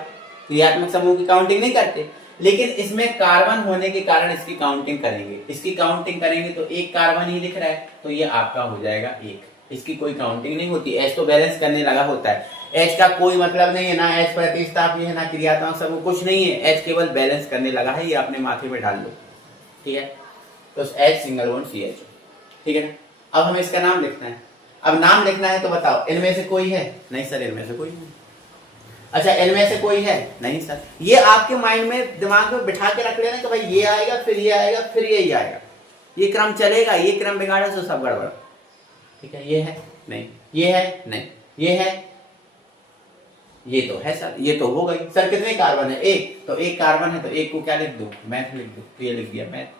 क्रियात्मक समूह की काउंटिंग नहीं करते, लेकिन इसमें कार्बन होने के कारण इसकी काउंटिंग करेंगे। इसकी काउंटिंग करेंगे तो 1 कार्बन ही दिख रहा है, तो ये आपका हो जाएगा 1। इसकी कोई काउंटिंग नहीं होती। H तो बैलेंस करने लगा होता है। H का कोई मतलब नहीं है ना, H प्रतिस्थापी है ना क्रियात्मक समूह, कुछ नहीं है। H केवल बैलेंस करने लगा है, ये अपने माथे में डाल लो, ठीक है। तो H सिंगल बॉन्ड CHO, ठीक है ना। अब हमें इसका नाम लिखना है। अब नाम लिखना है तो बताओ इनमें से कोई है? नहीं सर इनमें से कोई नहीं। अच्छा इनमें से कोई है? नहीं सर। ये आपके माइंड में दिमाग में बिठा के रख लेना कि भाई ये आएगा, फिर ये आएगा, फिर यही आएगा, ये क्रम चलेगा। ये क्रम बिगाड़ा तो सब गड़बड़, ठीक है। ये है? नहीं। ये है? नहीं। ये है? ये तो है सर, ये तो हो गई। सर कितने कार्बन है? 1। तो 1 कार्बन है तो 1 को क्या लिख दो? मैथ लिख दो। तो ये लिख दिया मैथ।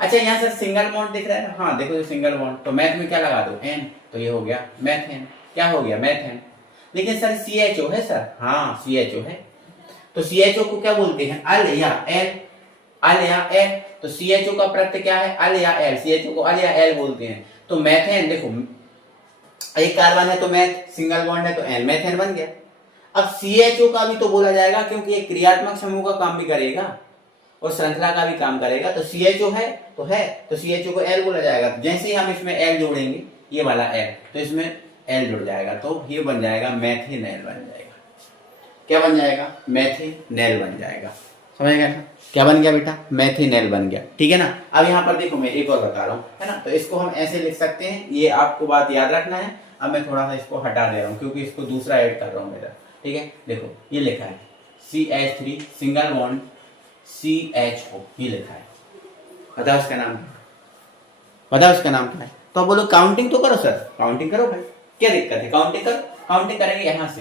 अच्छा यहाँ सर सिंगल बॉन्ड दिख रहा है ना? हाँ देखो ये सिंगल बॉन्ड, तो मैथ में क्या लगा दो? N। तो ये हो गया मैथेन। क्या हो गया? मैथेन। लेकिन सर CHO है सर? हाँ CHO है। तो CHO को क्या बोलते हैं? अल या एल? अल या एल? तो CHO का प्रत्यय क्या है? अल या एल? CHO को अल या एल बोलते हैं। तो मैथेन देखो 1 कार्बन है तो मैथ, सिंगल बॉन्ड है तो एल, मैथेन बन गया। अब CHO का भी तो बोला जाएगा क्योंकि ये क्रियात्मक समूह का काम भी करेगा और श्रृंखला का भी काम करेगा। तो CHO है तो CHO को L बोला जाएगा। जैसे ही हम इसमें L जोड़ेंगे, ये वाला L, तो इसमें L जुड़ जाएगा, तो ये बन जाएगा मैथेनेल बन जाएगा। क्या बन जाएगा? मैथेनेल बन जाएगा। समझ गया ना? क्या बन गया बेटा? मैथेनेल बन गया, ठीक है ना। अब यहाँ पर देखो मैं एक और बता रहा हूँ, है ना। तो इसको हम ऐसे लिख सकते हैं, ये आपको बात याद रखना है। अब मैं थोड़ा सा इसको हटा दे रहा हूँ क्योंकि इसको दूसरा ऐड कर रहा हूँ मेरा, ठीक है। देखो ये लिखा है CH3 सिंगल बॉन्ड CHO, ये लिखा है। बताओ इसका नाम, बताओ इसका नाम क्या है। तो बोलो काउंटिंग तो करो सर, काउंटिंग करो भाई, क्या दिक्कत है? काउंटिंग करो। काउंटिंग करेंगे यहाँ से,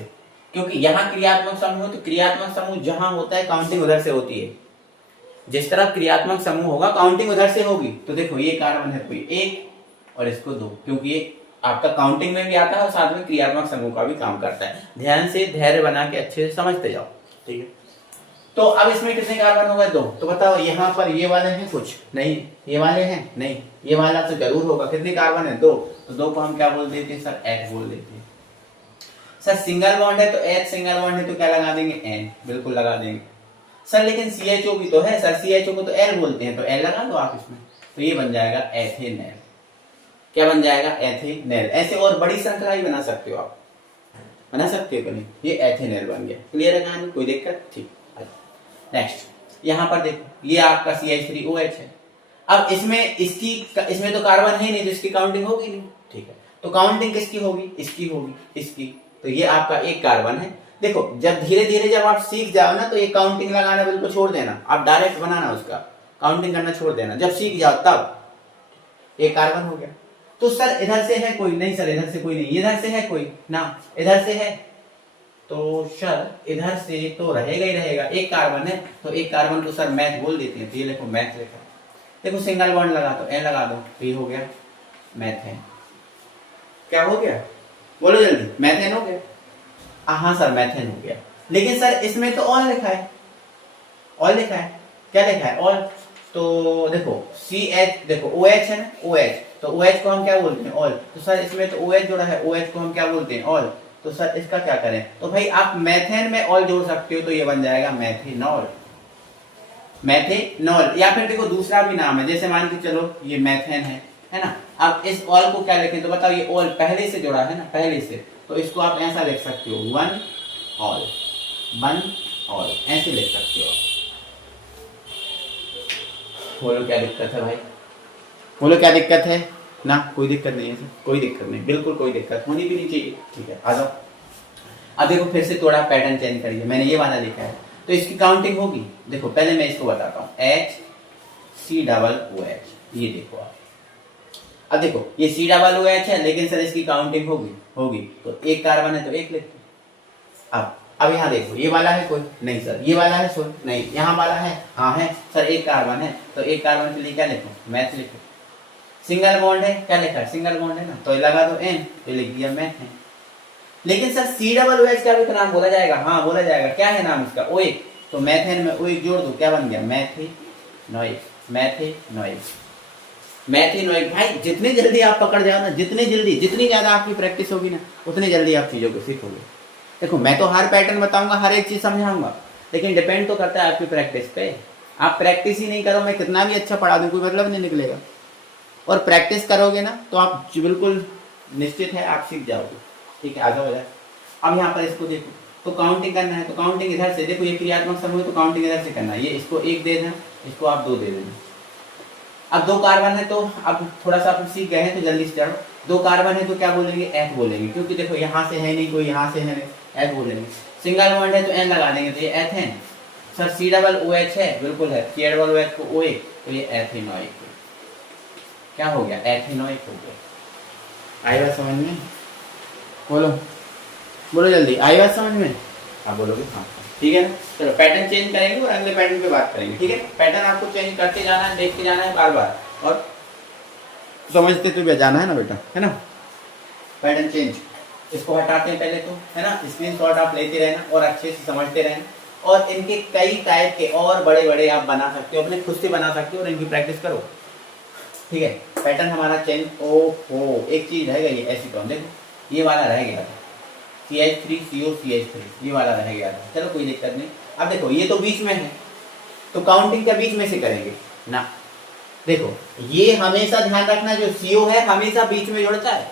क्योंकि यहाँ क्रियात्मक समूह है तो क्रियात्मक समूह जहां होता है काउंटिंग उधर से होती है। जिस तरह क्रियात्मक समूह होगा काउंटिंग उधर से होगी। तो देखो ये कार्बन है कोई एक और इसको दो, क्योंकि ये आपका काउंटिंग में भी आता है और साथ में क्रियात्मक समूह का भी काम करता है। ध्यान से धैर्य बना के अच्छे से समझते जाओ, ठीक है। तो अब इसमें कितने कार्बन हो गए? दो। तो बताओ यहाँ पर ये वाले हैं कुछ नहीं, ये वाले हैं नहीं, ये वाला तो जरूर होगा। कितने कार्बन है? दो। तो दो को हम क्या बोल देते हैं सर? एच बोल देते हैं। सर सिंगल बॉन्ड है तो एच, सिंगल बॉन्ड है तो क्या लगा देंगे? एन, बिल्कुल लगा देंगे। सर लेकिन CHO भी तो है सर, CHO को तो एल बोलते हैं, तो एल लगा दो आप इसमें, तो ये बन जाएगा एथेनॉल। क्या बन जाएगा? एथेनॉल। ऐसे और बड़ी संख्या ही बना सकते हो आप, बना सकते हो कि नहीं? ये एथेनॉल बन गया। क्लियर है कहानी? कोई दिक्कत? ठीक। नेक्स्ट यहाँ पर देखो, ये आपका CH3OH है। अब इसमें तो कार्बन है नहीं, तो इसकी काउंटिंग होगी नहीं, ठीक है। तो काउंटिंग किसकी होगी? इसकी होगी, इसकी। तो ये आपका एक कार्बन है। देखो जब धीरे धीरे जब आप सीख जाओ ना, तो ये काउंटिंग लगाना बिल्कुल छोड़ देना, आप डायरेक्ट बनाना, उसका काउंटिंग करना छोड़ देना। जब सीख जाओ तब एक कार्बन हो गया। तो सर इधर से है कोई? नहीं सर इधर से कोई नहीं। इधर से है कोई? ना। इधर से है तो सर इधर से तो रहेगा ही रहेगा, एक कार्बन है तो एक कार्बन को सर मैथ बोल देते हैं। तो ये देखो मैथ लिखा, देखो सिंगल बॉन्ड लगा तो एन लगा दो, तो ये हो गया मैथेन। क्या हो गया? बोलो जल्दी। मैथेन हो गया। हाँ सर मैथेन हो गया। लेकिन सर इसमें तो ऑल लिखा है, ऑल लिखा है। क्या लिखा है? ऑल। तो देखो CH, देखो OH है ना, OH, तो OH को हम क्या बोलते हैं? ऑल। तो सर इसमें तो OH जोड़ा है, OH को हम क्या बोलते हैं? ऑल। तो सर इसका क्या करें? तो भाई आप मैथेन में ऑल जोड़ सकते हो, तो ये बन जाएगा मैथेनॉल। मैथेनॉल। या फिर देखो दूसरा भी नाम है, जैसे मान के चलो ये मैथेन है ना। अब इस ऑल को क्या लिखें? तो बताओ ये ऑल पहले से जोड़ा है ना, पहले से, तो इसको आप ऐसा लिख सकते हो, वन ऑल, वन ऑल, ऐसे लिख सकते हो। बोलो क्या दिक्कत है भाई? बोलो क्या दिक्कत है? ना कोई दिक्कत नहीं है सर, कोई दिक्कत नहीं, बिल्कुल कोई दिक्कत होनी भी नहीं चाहिए, ठीक है। आ जाओ। अब देखो फिर से थोड़ा पैटर्न चेंज करिए, मैंने ये वाला लिखा है तो इसकी काउंटिंग होगी। देखो पहले मैं इसको बताता हूँ, HCOOH, ये देखो आप। अब देखो ये COOH है, लेकिन सर इसकी काउंटिंग होगी तो एक कार्बन है तो एक लिखते। अब यहाँ देखो, ये वाला है कोई? नहीं सर। ये वाला है सर? नहीं। यहाँ वाला है? हाँ है सर, एक कार्बन है, तो एक कार्बन के लिए क्या लिखो? मैथ लिखो। सिंगल बॉन्ड है, क्या लिखा है? सिंगल बॉन्ड है ना, तो लगा दो N, तो लिख दिया मैथ है। लेकिन सर COOH का भी तो नाम बोला जाएगा। हाँ बोला जाएगा। क्या है नाम इसका? OH। तो मैथेन में OH जोड़ दो, क्या बन गया? मैथेनॉइक, मैथेनॉइक, मैथेनॉइक। भाई जितनी जल्दी आप पकड़ जाओ ना, जितनी ज्यादा आपकी प्रैक्टिस होगी ना, उतनी जल्दी आप चीजों को सीखोगे। देखो मैं तो हर पैटर्न बताऊंगा, हर एक चीज समझाऊंगा, लेकिन डिपेंड तो करता है आपकी प्रैक्टिस पे। आप प्रैक्टिस ही नहीं करो, मैं कितना भी अच्छा पढ़ा दूं, कोई मतलब नहीं निकलेगा। और प्रैक्टिस करोगे ना तो आप बिल्कुल निश्चित है आप सीख जाओगे, ठीक है। आगे हो जाए। अब यहाँ पर इसको देखो, तो काउंटिंग करना है, तो काउंटिंग इधर से, देखो ये क्रियात्मक समूह है तो काउंटिंग इधर से करना है। ये इसको एक दे देना, इसको आप दो दे देना। अब दो कार्बन है तो अब थोड़ा सा आप सीख गए हैं तो जल्दी से चढ़ो। दो कार्बन है तो क्या बोलेंगे? एथ बोलेंगे, क्योंकि देखो यहाँ से है नहीं कोई, यहाँ से है नहीं, एथ बोलेंगे। सिंगल बॉन्ड है तो एन लगा देंगे, तो ये एथेन। सर COOH है, बिल्कुल है, COOH को OH, तो ये एथेनॉइक। क्या हो गया? एथेनॉइक हो गया। आई बात समझ में? बोलो जल्दी, आई बात समझ में? आप बोलोगे हाँ, ठीक है ना। चलो पैटर्न चेंज करेंगे और अगले पैटर्न पे बात करेंगे, ठीक है। पैटर्न आपको चेंज करते जाना है, देखते जाना है बार बार, और समझते तो भी जाना है ना बेटा, है ना। पैटर्न चेंज, इसको हटाते हैं पहले तो, है ना। स्क्रीनशॉट आप लेते रहना और अच्छे से समझते रहना, और इनके कई टाइप के और बड़े बड़े आप बना सकते हो, अपने खुद से बना सकते हो, और इनकी प्रैक्टिस करो, ठीक है। पैटर्न हमारा चेंज, ओहो एक चीज रह गई, एसीटोन। देखो ये वाला रह गया था, CH3CO CH3, ये वाला रह गया था। चलो कोई दिक्कत नहीं। अब देखो ये तो बीच में है, तो काउंटिंग क्या बीच में से करेंगे ना। देखो ये हमेशा ध्यान रखना, जो CO है हमेशा बीच में जुड़ता है,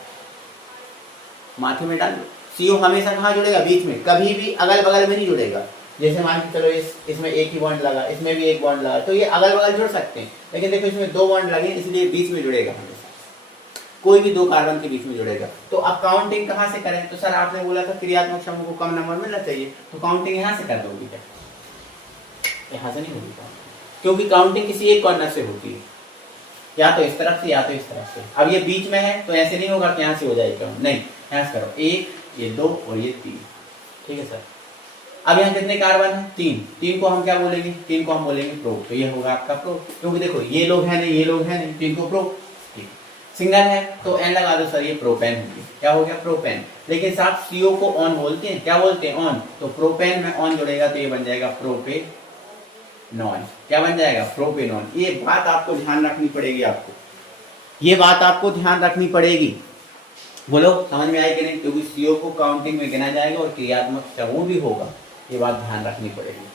माथे में डाल लो। CO हमेशा कहाँ जुड़ेगा? बीच में, कभी भी अगल बगल में नहीं जुड़ेगा। जैसे मान के चलो इसमें एक ही बॉन्ड लगा, इसमें भी एक बॉन्ड लगा, तो ये अगल बगल जुड़ सकते हैं, लेकिन देखो इसमें दो बॉन्ड लगे, इसलिए बीच में जुड़ेगा हमेशा, कोई भी दो कार्बन के बीच में जुड़ेगा। तो अब काउंटिंग कहाँ से करें? तो सर आपने बोला था क्रियात्मक समूह को कम नंबर मिलना चाहिए, तो काउंटिंग यहाँ से कर दोगी क्या? यहाँ से नहीं होगी, क्योंकि काउंटिंग किसी एक कॉर्नर से होती है, या तो इस तरफ से या तो इस तरफ से। अब ये बीच में है तो ऐसे नहीं होगा कि यहाँ से हो जाएगा, नहीं, यहाँ से करो, 1 ये 2 और ये 3। ठीक है सर। अब यहाँ कितने कार्बन है? 3। 3 को हम क्या बोलेंगे? 3 को हम बोलेंगे प्रो। तो ये होगा आपका प्रो, क्योंकि देखो ये लोग हैं नहीं, ये लोग हैं नहीं, 3 को प्रो। ठीक, सिंगल है तो एन लगा दो सर, ये प्रोपेन हो गया। क्या हो गया? प्रोपेन। लेकिन साहब सीओ को ऑन बोलते हैं, क्या बोलते हैं? ऑन। तो प्रोपेन में ऑन जुड़ेगा तो ये बन जाएगा प्रोपेनॉन। क्या बन जाएगा? प्रोपेनॉन। ये बात आपको ध्यान रखनी पड़ेगी, आपको ये बात आपको ध्यान रखनी पड़ेगी। बोलो समझ में आए कि नहीं? क्योंकि सीओ को काउंटिंग में गिना जाएगा और क्रियात्मक समूह भी होगा, ये बात ध्यान रखनी पड़ेगी।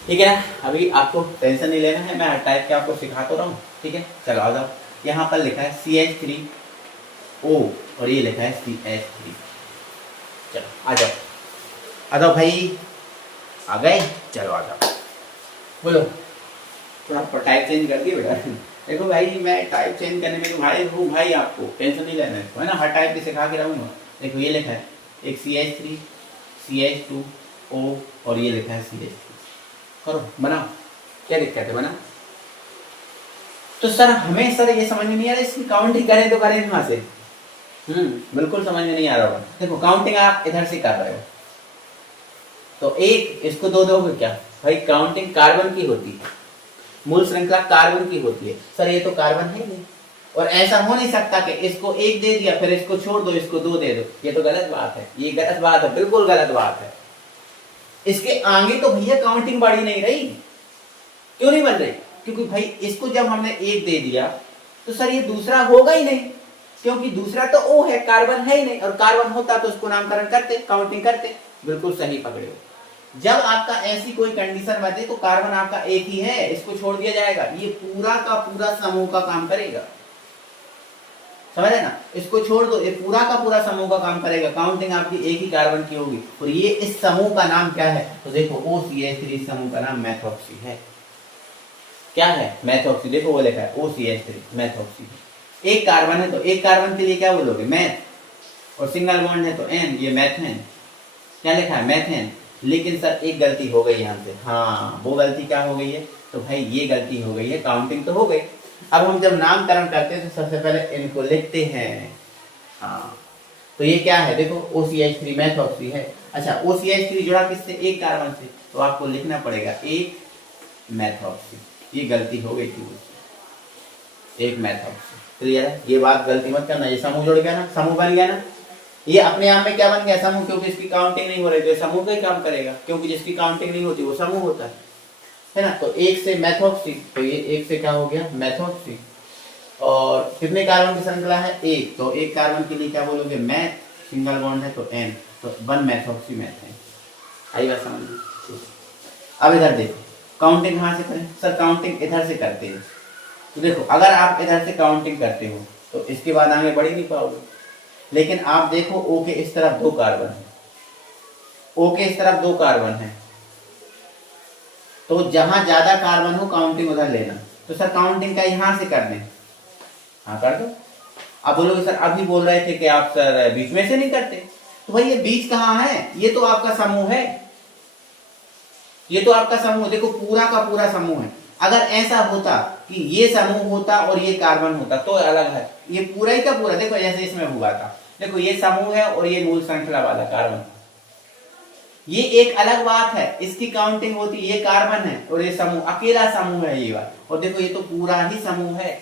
ठीक है ना? अभी आपको टेंशन नहीं लेना है, मैं हर टाइप के आपको सिखा तो रहा हूँ। ठीक है, चलो आ जाओ। यहाँ पर लिखा है CH3O और ये लिखा है CH3। चलो आ जाओ, आ जाओ भाई, आ गए? चलो आ जाओ। बोलो, थोड़ा टाइप चेंज कर दिए बेटा। देखो भाई, मैं टाइप चेंज करने में तो भाई हूँ भाई, आपको टेंशन नहीं लेना है ना, हर टाइप की सिखा के रहूँगा। देखो ये लिखा है एक CH3 CH2O और ये लिखा है CH3। करो, बनाओ, क्या दिक्कत है? बनाओ। तो सर हमें सर ये समझ में नहीं आ रहा, इसकी काउंटिंग करें तो करें कहाँ से? बिल्कुल समझ में नहीं आ रहा होगा। देखो काउंटिंग आप इधर से कर रहे हो तो एक इसको 2 दोगे क्या भाई? काउंटिंग कार्बन की होती है, मूल श्रृंखला कार्बन की होती है। सर ये तो कार्बन है नहीं, और ऐसा हो नहीं सकता कि इसको 1 दे दिया फिर इसको छोड़ दो, इसको 2 दे दो। ये तो गलत बात है, ये गलत बात है, बिल्कुल गलत बात है। इसके आगे तो भैया काउंटिंग बढ़ी नहीं रही। क्यों नहीं बन रही? क्योंकि भाई इसको जब हमने 1 दे दिया तो सर ये दूसरा होगा ही नहीं, क्योंकि दूसरा तो O है, कार्बन है ही नहीं, और कार्बन होता तो उसको नामकरण करते, काउंटिंग करते। बिल्कुल सही पकड़े हो। जब आपका ऐसी कोई कंडीशन बने तो कार्बन आपका एक ही है, इसको छोड़ दिया जाएगा, ये पूरा का पूरा समूह का काम करेगा। समझ रहे ना? इसको छोड़ दो, ये पूरा का पूरा समूह का काम करेगा, काउंटिंग आपकी एक ही कार्बन की होगी। और ये इस समूह का नाम क्या है? तो देखो OCH3 समूह का नाम मेथॉक्सी है। क्या है? मेथॉक्सी। देखो वो लिखा है OCH3 मेथॉक्सी। एक कार्बन है तो एक कार्बन के लिए क्या बोलोगे? मैथ, और सिंगल बॉन्ड है तो एन, ये मैथेन। क्या लिखा है? मैथेन। लेकिन सर एक गलती हो गई यहाँ से। हाँ, वो गलती क्या हो गई है? तो भाई ये गलती हो गई है, काउंटिंग तो हो गई। अब हम जब नामकरण करते हैं तो सबसे पहले इनको लिखते हैं। हाँ, तो ये क्या है? देखो OCH3 मेथॉक्सी है। अच्छा, OCH3 जुड़ा किससे? एक कार्बन से, तो आपको लिखना पड़ेगा एक मेथॉक्सी। ये गलती हो गई थी, एक मेथॉक्सी। क्लियर है? ये बात गलती मत करना। ये समूह जुड़ गया ना, समूह बन गया ना, ये अपने आप में क्या बन गया? समूह। क्योंकि इसकी काउंटिंग नहीं हो रही तो समूह का ही काम करेगा, क्योंकि जिसकी काउंटिंग नहीं होती वो समूह होता है ना। तो एक से मेथॉक्सी, तो ये एक से क्या हो गया? मेथॉक्सी। और कितने कार्बन की श्रृंखला है? एक। तो एक कार्बन के लिए क्या बोलोगे? मैथ, सिंगल बॉन्ड है तो एन, तो 1 मेथॉक्सी मैथेन। आई बात समझ में? अब इधर देखो, काउंटिंग कहाँ से करें? सर काउंटिंग इधर से करते हैं। तो देखो अगर आप इधर से काउंटिंग करते हो तो इसके बाद आगे बढ़ ही नहीं पाओगे। लेकिन आप देखो O के इस तरफ 2 कार्बन है, O के इस तरफ 2 कार्बन है, तो जहां ज्यादा कार्बन हो काउंटिंग उधर लेना। तो सर काउंटिंग का यहां से कर दें। हाँ कर दो। आप बोलोगे सर अभी बोल रहे थे कि आप सर बीच में से नहीं करते। तो भाई ये बीच कहाँ है? ये तो आपका समूह है, ये तो आपका समूह। देखो पूरा का पूरा समूह है। अगर ऐसा होता कि ये समूह होता और ये कार्बन होता तो अलग है। ये पूरा ही का पूरा देखो जैसे इसमें हुआ था। देखो ये समूह है और ये मूल श्रृंखला वाला कार्बन, ये एक अलग बात है, इसकी काउंटिंग होती है। ये कार्बन है और ये समूह, अकेला समूह है ये वाला। और देखो ये तो पूरा ही समूह है,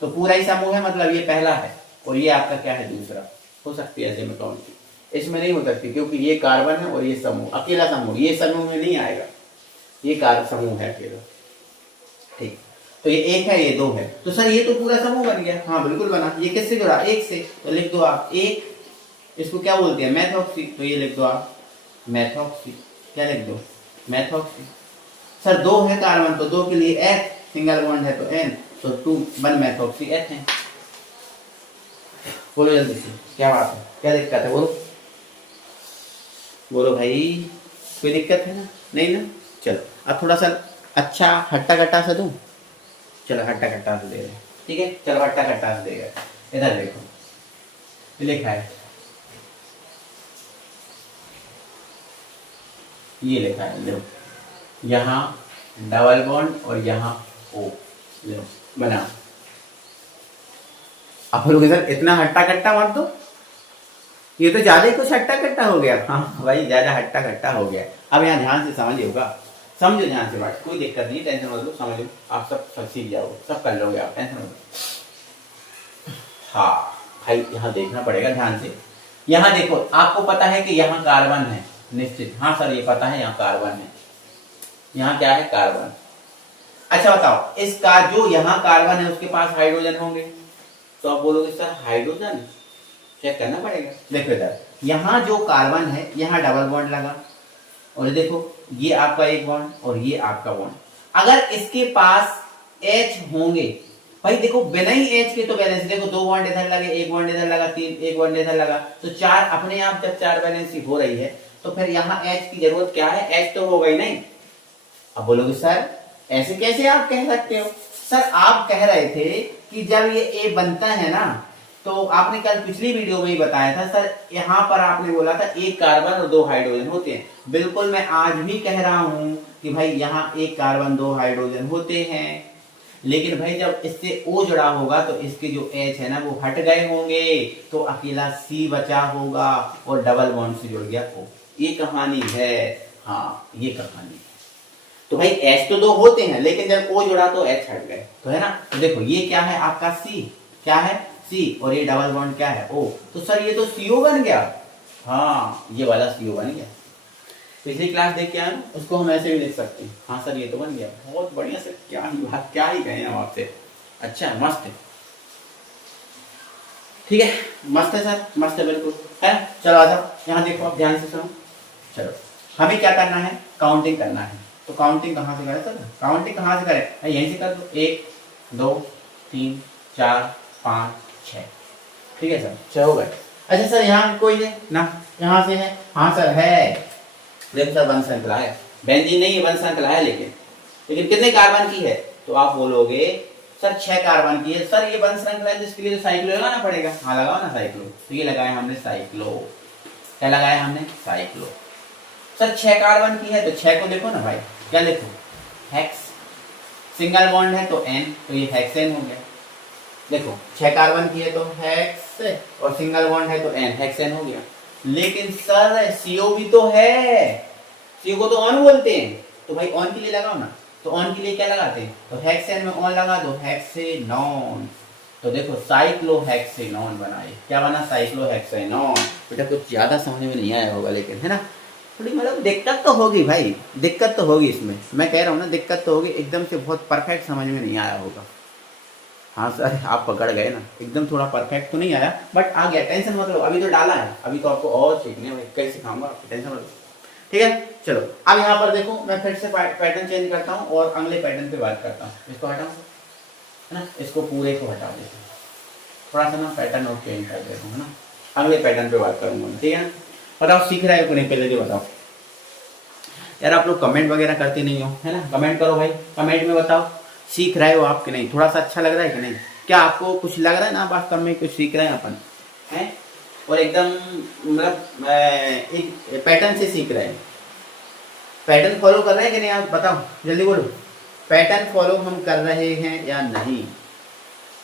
तो पूरा ही समूह है मतलब ये पहला है और ये आपका क्या है? दूसरा। हो सकती है ऐसे में काउंटिंग, इसमें नहीं हो सकती क्योंकि ये कार्बन है और ये समूह, अकेला समूह, ये समूह में नहीं आएगा, ये कार्बन समूह है अकेला। ठीक, तो ये एक है, ये 2 है, तो सर ये तो पूरा समूह बन गया। हाँ बिल्कुल बना। ये किससे जुड़ा? एक से, तो लिख दो आप एक, इसको क्या बोलते हैं? मेथॉक्सी। तो ये लिख दो आप मेथॉक्सी। क्या लिख दो? मेथॉक्सी। सर 2 है कार्बन तो 2 के लिए एथ, सिंगल बॉन्ड है तो एन, तो 1 मेथॉक्सी एथेन। बोलो जल्दी से, क्या बात है? क्या दिक्कत है? बोलो बोलो भाई, कोई दिक्कत है ना? नहीं ना? चलो अब थोड़ा सा अच्छा हट्टा कट्टा सा दूं। चलो हट्टा कट्टा से दे रहे, ठीक है? चलो हट्टा कट्टा से देगा। इधर देखो लिखा है, ये लिखा है, लो यहाँ डबल बॉन्ड और यहाँ O, लो बना। अब लोग इधर इतना हट्टा कट्टा मत दो, ये तो ज्यादा ही कुछ हट्टा कट्टा हो गया। हाँ भाई ज्यादा हट्टा कट्टा हो गया। अब यहाँ ध्यान से समझिएगा, समझो ध्यान से बात, कोई दिक्कत नहीं, टेंशन मत लो, समझो, आप सब सीख जाओगे, सब कर लोगे आप, टेंशन मत लो। हाँ भाई यहाँ देखना पड़ेगा ध्यान से। यहाँ देखो, आपको पता है कि यहाँ कार्बन है निश्चित, हाँ सर ये पता है यहाँ कार्बन है, यहाँ क्या है कार्बन। अच्छा बताओ, इसका जो यहाँ कार्बन है उसके पास हाइड्रोजन होंगे, तो आप बोलोगे सर हाइड्रोजन, चेक करना पड़ेगा। देखो इधर यहाँ जो कार्बन है यहाँ डबल बॉन्ड लगा, और देखो ये आपका एक बॉन्ड और ये आपका बॉन्ड, अगर इसके पास H होंगे, भाई देखो बिना ही H के तो बैलेंस, देखो दो बॉन्ड इधर लगे, एक बॉन्ड इधर लगा, तीन, एक बॉन्ड इधर लगा, तो चार अपने आप जब चार बैलेंस हो रही है तो फिर यहाँ H की जरूरत क्या है, H तो होगा ही नहीं। अब बोलोगे सर ऐसे कैसे आप कह सकते हो, सर आप कह रहे थे कि जब ये A बनता है ना, तो आपने कल पिछली वीडियो में ही बताया था सर, यहाँ पर आपने बोला था एक कार्बन और दो हाइड्रोजन होते हैं। बिल्कुल मैं आज भी कह रहा हूं कि भाई यहाँ एक कार्बन दो हाइड्रोजन होते हैं, लेकिन भाई जब इससे O जुड़ा होगा तो इसके जो H है ना वो हट गए होंगे, तो अकेला C बचा होगा और डबल बॉन्ड से जुड़ गया O। ये कहानी है, हाँ ये कहानी है। तो भाई H तो दो होते हैं, लेकिन जब O जुड़ा तो H हट गए, तो है ना। तो देखो ये क्या है आपका C, क्या है C, और ये डबल बॉन्ड क्या है O, तो सर ये तो CO बन गया, हाँ ये वाला CO बन गया। पिछली क्लास देख के आए, उसको हम ऐसे भी लिख सकते हैं, हाँ सर ये तो बन गया, बहुत बढ़िया सर, क्या ही बात, क्या ही कहें हम आपसे। अच्छा मस्त है, ठीक है, मस्त है सर, मस्त है बिल्कुल है। चलो आ जाओ, यहाँ देखो आप ध्यान से सुनो। चलो हमें क्या करना है, काउंटिंग करना है, तो काउंटिंग कहाँ से करें सर, काउंटिंग कहाँ से करें, यहीं से कर दो, 1 2 3 4 5 6, ठीक है सर, 6 हो गए। अच्छा सर यहाँ कोई है ना, यहाँ से है, हाँ सर है, देखो सर वन श्रृंखला है, बेंजीन नहीं वन श्रृंखला है, लेकिन कितने कार्बन की है, तो आप बोलोगे सर 6 कार्बन की है। सर ये वन श्रृंखला है, जिसके लिए तो साइक्लो लगाना पड़ेगा, हाँ लगाओ ना साइक्लो, तो ये लगाया हमने साइक्लो, क्या लगाया हमने साइक्लो। सर 6 कार्बन की है, तो 6 को देखो ना भाई, क्या देखो हेक्स, सिंगल बॉन्ड है तो N, तो ये हेक्सेन हो गया। देखो 6 कार्बन की है तो हेक्स, और सिंगल बॉन्ड है तो N, हेक्सेन हो गया। लेकिन सर CO भी तो है, CO को तो ऑन बोलते हैं, तो भाई ऑन के लिए लगाओ ना, तो ऑन के लिए क्या लगाते हैं, तो हेक्सेन में ऑन लगा दो, हेक्सेनॉन, तो देखो साइक्लोहेक्सेनॉन बनाए, क्या बना साइक्लोहेक्सेनॉन। बेटा कुछ ज्यादा समझ में नहीं आया होगा, लेकिन है ना थोड़ी मतलब दिक्कत तो होगी भाई, दिक्कत तो होगी इसमें, मैं कह रहा हूँ ना दिक्कत तो होगी, एकदम से बहुत परफेक्ट समझ में नहीं आया होगा। हाँ सर आप पकड़ गए ना, एकदम थोड़ा परफेक्ट तो नहीं आया, बट आ गया, टेंशन मत लो, अभी तो डाला है, अभी तो आपको और सीखने में कई सिखाऊंगा, टेंशन मत लो, ठीक है। चलो अब यहाँ पर देखो, मैं फिर से पैटर्न चेंज करता हूँ और अगले पैटर्न पे बात करता हूँ। इसको हटाऊँ है ना, इसको पूरे को हटा देता हूँ, थोड़ा सा ना पैटर्न और चेंज कर देता हूँ, है ना, अगले पैटर्न पे बात करूँगा, ठीक है। बताओ सीख रहे हो कि नहीं, पहले तो बताओ यार, आप लोग कमेंट वगैरह करते नहीं हो, है ना, कमेंट करो भाई, कमेंट में बताओ सीख रहे हो आप कि नहीं, थोड़ा सा अच्छा लग रहा है कि नहीं, क्या आपको कुछ लग रहा है ना वास्तव में कुछ सीख रहे हैं अपन, हैं, और एकदम मतलब एक पैटर्न से सीख रहे हैं, पैटर्न फॉलो कर रहे हैं कि नहीं, आप बताओ जल्दी बोलो, पैटर्न फॉलो हम कर रहे हैं या नहीं।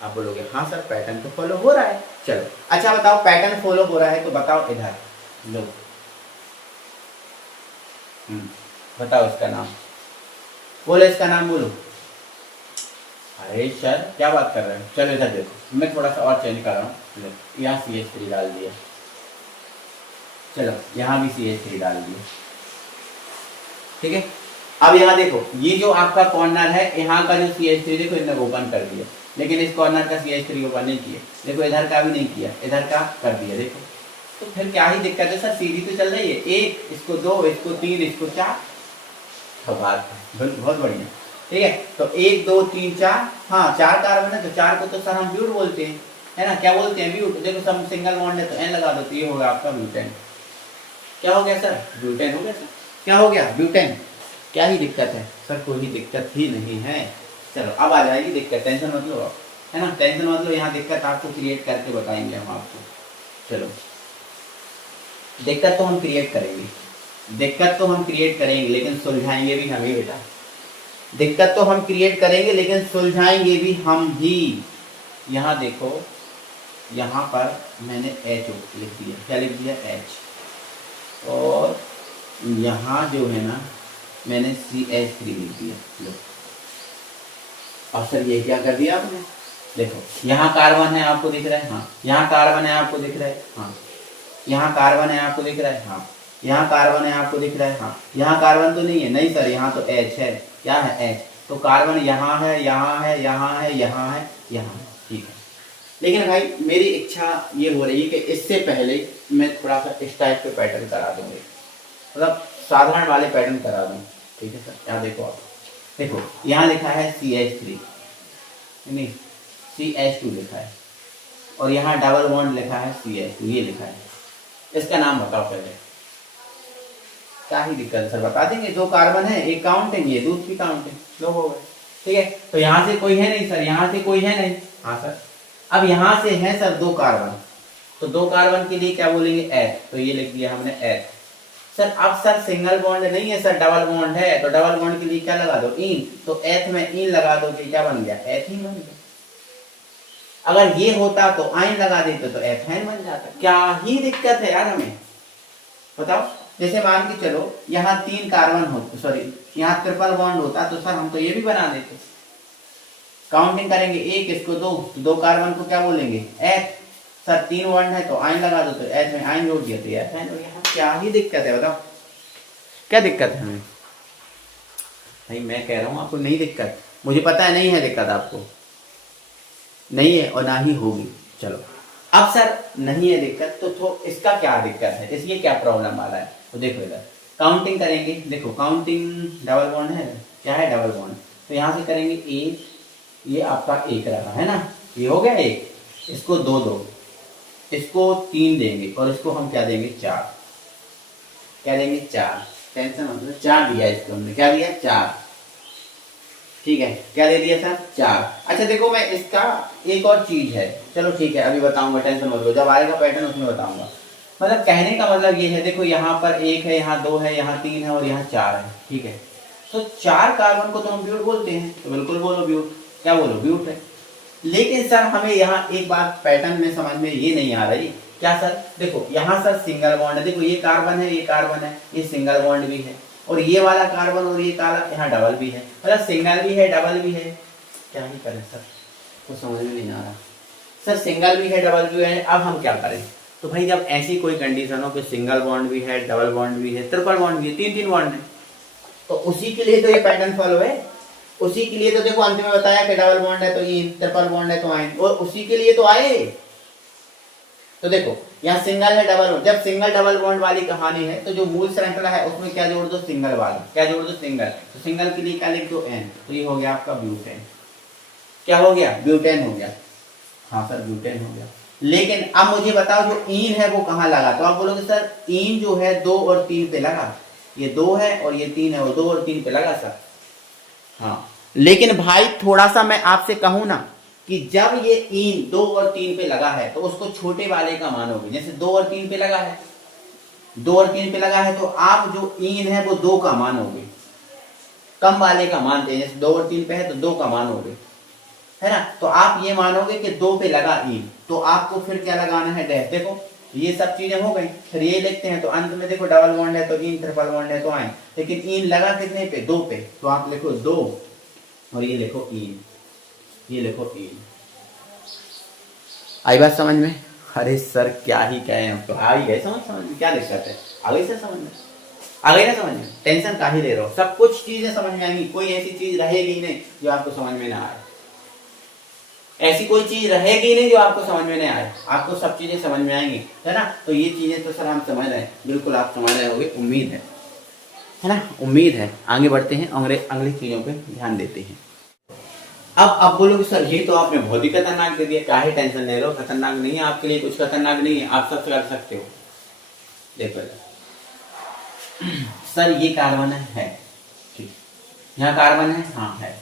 आप बोलोगे हाँ सर पैटर्न तो फॉलो हो रहा है। चलो अच्छा बताओ, पैटर्न फॉलो हो रहा है तो बताओ इधर लो, बताओ इसका नाम, बोलो इसका नाम बोलो। अरे सर क्या बात कर रहे हो, चलो इधर देखो, मैं थोड़ा सा और चेंज कर रहा हूँ, यहाँ CH3 डाल दिया, चलो यहाँ भी CH3 डाल दिया, ठीक है। अब यहाँ देखो, ये जो आपका कॉर्नर है, यहाँ का जो CH3 देखो इन्होंने ओपन कर दिया, लेकिन इस कॉर्नर का CH3 ओपन नहीं किया, देखो इधर का भी नहीं किया, इधर का कर दिया, देखो तो फिर क्या ही दिक्कत है सर, सीधी तो चल रही है, 1 इसको 2 इसको 3 इसको 4, तो बात बहुत बढ़िया, ठीक है। तो 1 2 3 4, हाँ 4 कार्बन है, तो 4 को तो सर हम ब्यूट बोलते हैं, है ना, क्या बोलते हैं ब्यूट, देखो सब सिंगल बॉन्ड है तो N लगा दो, तो ये होगा आपका ब्यूटेन, क्या हो गया सर, ब्यूटेन हो गया सर, क्या हो गया ब्यूटेन, क्या ही दिक्कत है सर, कोई दिक्कत ही नहीं है। चलो अब आ जाएगी दिक्कत, टेंशन मत लो, है ना, टेंशन मत लो, यहाँ दिक्कत आपको क्रिएट करके बताएंगे हम आपको। चलो दिक्कत तो हम क्रिएट करेंगे, दिक्कत तो हम क्रिएट करेंगे, लेकिन सुलझाएंगे भी हम ही बेटा, दिक्कत तो हम क्रिएट करेंगे लेकिन सुलझाएंगे भी हम ही। यहाँ देखो यहाँ पर मैंने H लिख दिया, क्या लिख दिया, H, और यहाँ जो है ना मैंने CH3 लिख दिया। लो, और सर ये क्या कर दिया आपने, देखो यहाँ कार्बन है आपको दिख रहा है, हाँ, यहाँ कार्बन है आपको दिख रहा है, हाँ, यहाँ कार्बन है आपको दिख रहा है, हाँ, यहाँ कार्बन है आपको दिख रहा है, हाँ, यहाँ कार्बन तो नहीं है, नहीं सर यहाँ तो H है, क्या है, H, तो कार्बन यहाँ है, यहाँ है, यहाँ है, यहाँ है, यहाँ है, ठीक है। लेकिन भाई मेरी इच्छा ये हो रही है कि इससे पहले मैं थोड़ा सा इस टाइप के पैटर्न करा दूंगी, मतलब साधारण वाले पैटर्न करा दूँ, ठीक है सर। यहाँ देखो आप, देखो यहाँ लिखा है CH3, नहीं CH2 लिखा है, और यहाँ डबल बॉन्ड लिखा है CH2, ये लिखा है, इसका नाम बताओ पहले, क्या ही दिक्कत है सर, बता देंगे। दो कार्बन है, एक काउंटिंग, ये दूसरी काउंटिंग, दो हो गए, ठीक है। तो यहाँ से कोई है नहीं सर, यहाँ से कोई है नहीं, हाँ सर। अब यहाँ से है सर दो कार्बन, तो दो कार्बन के लिए क्या बोलेंगे, H, तो ये लिख दिया हमने H। सर अब सर सिंगल बॉन्ड नहीं है सर, डबल बॉन्ड है, तो डबल बॉन्ड के लिए क्या लगा दो, इन, तो H में इन लगा दो, क्या बन गया, एथीन बन गया। अगर ये होता तो आइन लगा देते तो एथेन बन जाता, क्या ही दिक्कत है यार हमें, बताओ। जैसे मान के चलो यहाँ 3 कार्बन होते, सॉरी यहाँ ट्रिपल बॉन्ड होता तो सर हम तो ये भी बना देते, काउंटिंग करेंगे 1, इसको 2, तो 2 कार्बन को क्या बोलेंगे, H, सर 3 बॉन्ड है तो आइन लगा दो, तो H में आइन जोड़ दिया तो ये एथेन हो गया। क्या ही दिक्कत है बताओ, क्या दिक्कत है हमें भाई, मैं कह रहा हूँ आपको नहीं दिक्कत, मुझे पता है नहीं है दिक्कत, आपको नहीं है और ना ही होगी। चलो अब सर नहीं है दिक्कत तो इसका क्या दिक्कत है, इसलिए क्या प्रॉब्लम आ रहा है, तो देखो इधर काउंटिंग करेंगे, देखो काउंटिंग डबल बॉन्ड है, क्या है डबल बॉन्ड, तो यहाँ से करेंगे 1, ये आपका 1 रहा है ना, ये हो गया 1, इसको 2 दो, इसको 3 देंगे, और इसको हम क्या देंगे 4, क्या देंगे 4, टेंशन मतलब 4 दिया इसको हमने, क्या दिया 4, ठीक है, क्या दे दिया सर 4। अच्छा देखो मैं इसका एक और चीज है, चलो ठीक है अभी बताऊंगा, टेंशन मत लो, जब आएगा पैटर्न उसमें बताऊंगा। मतलब कहने का मतलब ये है, देखो यहाँ पर 1 है, यहाँ 2 है, यहाँ 3 है और यहाँ 4 है, ठीक है। तो 4 कार्बन को तो हम ब्यूट बोलते हैं, तो बिल्कुल बोलो ब्यूट, क्या बोलो ब्यूट है। लेकिन सर हमें यहाँ एक बात पैटर्न में समझ में ये नहीं आ रही, क्या सर, देखो यहाँ सर सिंगल बॉन्ड है, देखो ये कार्बन है, ये कार्बन है, ये सिंगल बॉन्ड भी है, और ये वाला कार्बन और ये काला यहाँ डबल भी है, मतलब सिंगल भी है डबल भी है, क्या ही करें सर, तो समझ में नहीं आ रहा सर, सिंगल भी है डबल भी है, अब हम क्या करें। तो भाई जब ऐसी कोई कंडीशन हो कि सिंगल बॉन्ड भी है, डबल बॉन्ड भी है, ट्रिपल बॉन्ड भी है, 3 बॉन्ड है, तो उसी के लिए तो ये पैटर्न फॉलो है, उसी के लिए तो देखो अंत में बताया कि डबल बॉन्ड है तो इन, ट्रिपल बॉन्ड है तो आइन, और उसी के लिए तो आए। तो देखो यहाँ सिंगल है डबल बॉन्ड, जब सिंगल डबल बॉन्ड वाली कहानी है तो जो मूल श्रृंखला है उसमें क्या जोड़ दो, सिंगल वाला, क्या जोड़ दो सिंगल, तो सिंगल के लिए क्या लिख दो N, तो ये हो गया आपका ब्यूटेन, क्या हो गया ब्यूटेन हो गया, हाँ सर ब्यूटेन हो गया। लेकिन अब मुझे बताओ जो इन है वो कहाँ लगा, तो आप बोलोगे सर इन जो है 2 और 3 पे लगा, ये 2 है और ये 3 है, और 2 और 3 पे लगा सर, हाँ। लेकिन भाई थोड़ा सा मैं आपसे कहूं ना कि जब ये इन 2 और 3 पे लगा है तो उसको छोटे वाले का मानोगे, जैसे 2 और 3 पे लगा है, 2 और 3 पे लगा है तो आप जो इन है वो 2 का मानोगे, कम वाले का मानते हैं, जैसे 2 और 3 पे है तो 2 का मानोगे, है ना। तो आप ये मानोगे कि 2 पे लगा इन, तो आपको फिर क्या लगाना है डैश। देखो ये सब चीजें हो गई, फिर ये लिखते हैं तो अंत में देखो डबल बॉन्ड है तो इन, ट्रिपल बॉन्ड है तो आइन, लेकिन इन लगा कितने पे, 2 पे, तो आप लिखो 2 और ये लिखो इन, ये लिखो इन। आई बात समझ में, अरे सर क्या ही कहें, हम तो आ ही गए समझ में, क्या दिक्कत है, आ गई सर समझ में, आ गई ना समझ में, टेंशन का ही ले रहे हो, सब कुछ चीजें समझ में आएंगी, कोई ऐसी चीज रहेगी नहीं जो आपको समझ में ना आए, ऐसी कोई चीज रहेगी नहीं जो आपको समझ में नहीं आए, आपको सब चीजें समझ में आएंगी, है ना। तो ये चीजें तो सर हम समझ रहे हैं, बिल्कुल आप समझ रहे होंगे, उम्मीद है ना, उम्मीद है। आगे बढ़ते हैं, अगली चीजों पे ध्यान देते हैं। अब बोलोगे सर ये तो आपने बहुत ही खतरनाक दे दिया, काहे टेंशन ले रहे हो, खतरनाक नहीं है आपके लिए, कुछ खतरनाक नहीं है, आप सब कर सकते हो। देखो सर ये कार्बन है, ठीक, यहाँ कार्बन है, हाँ है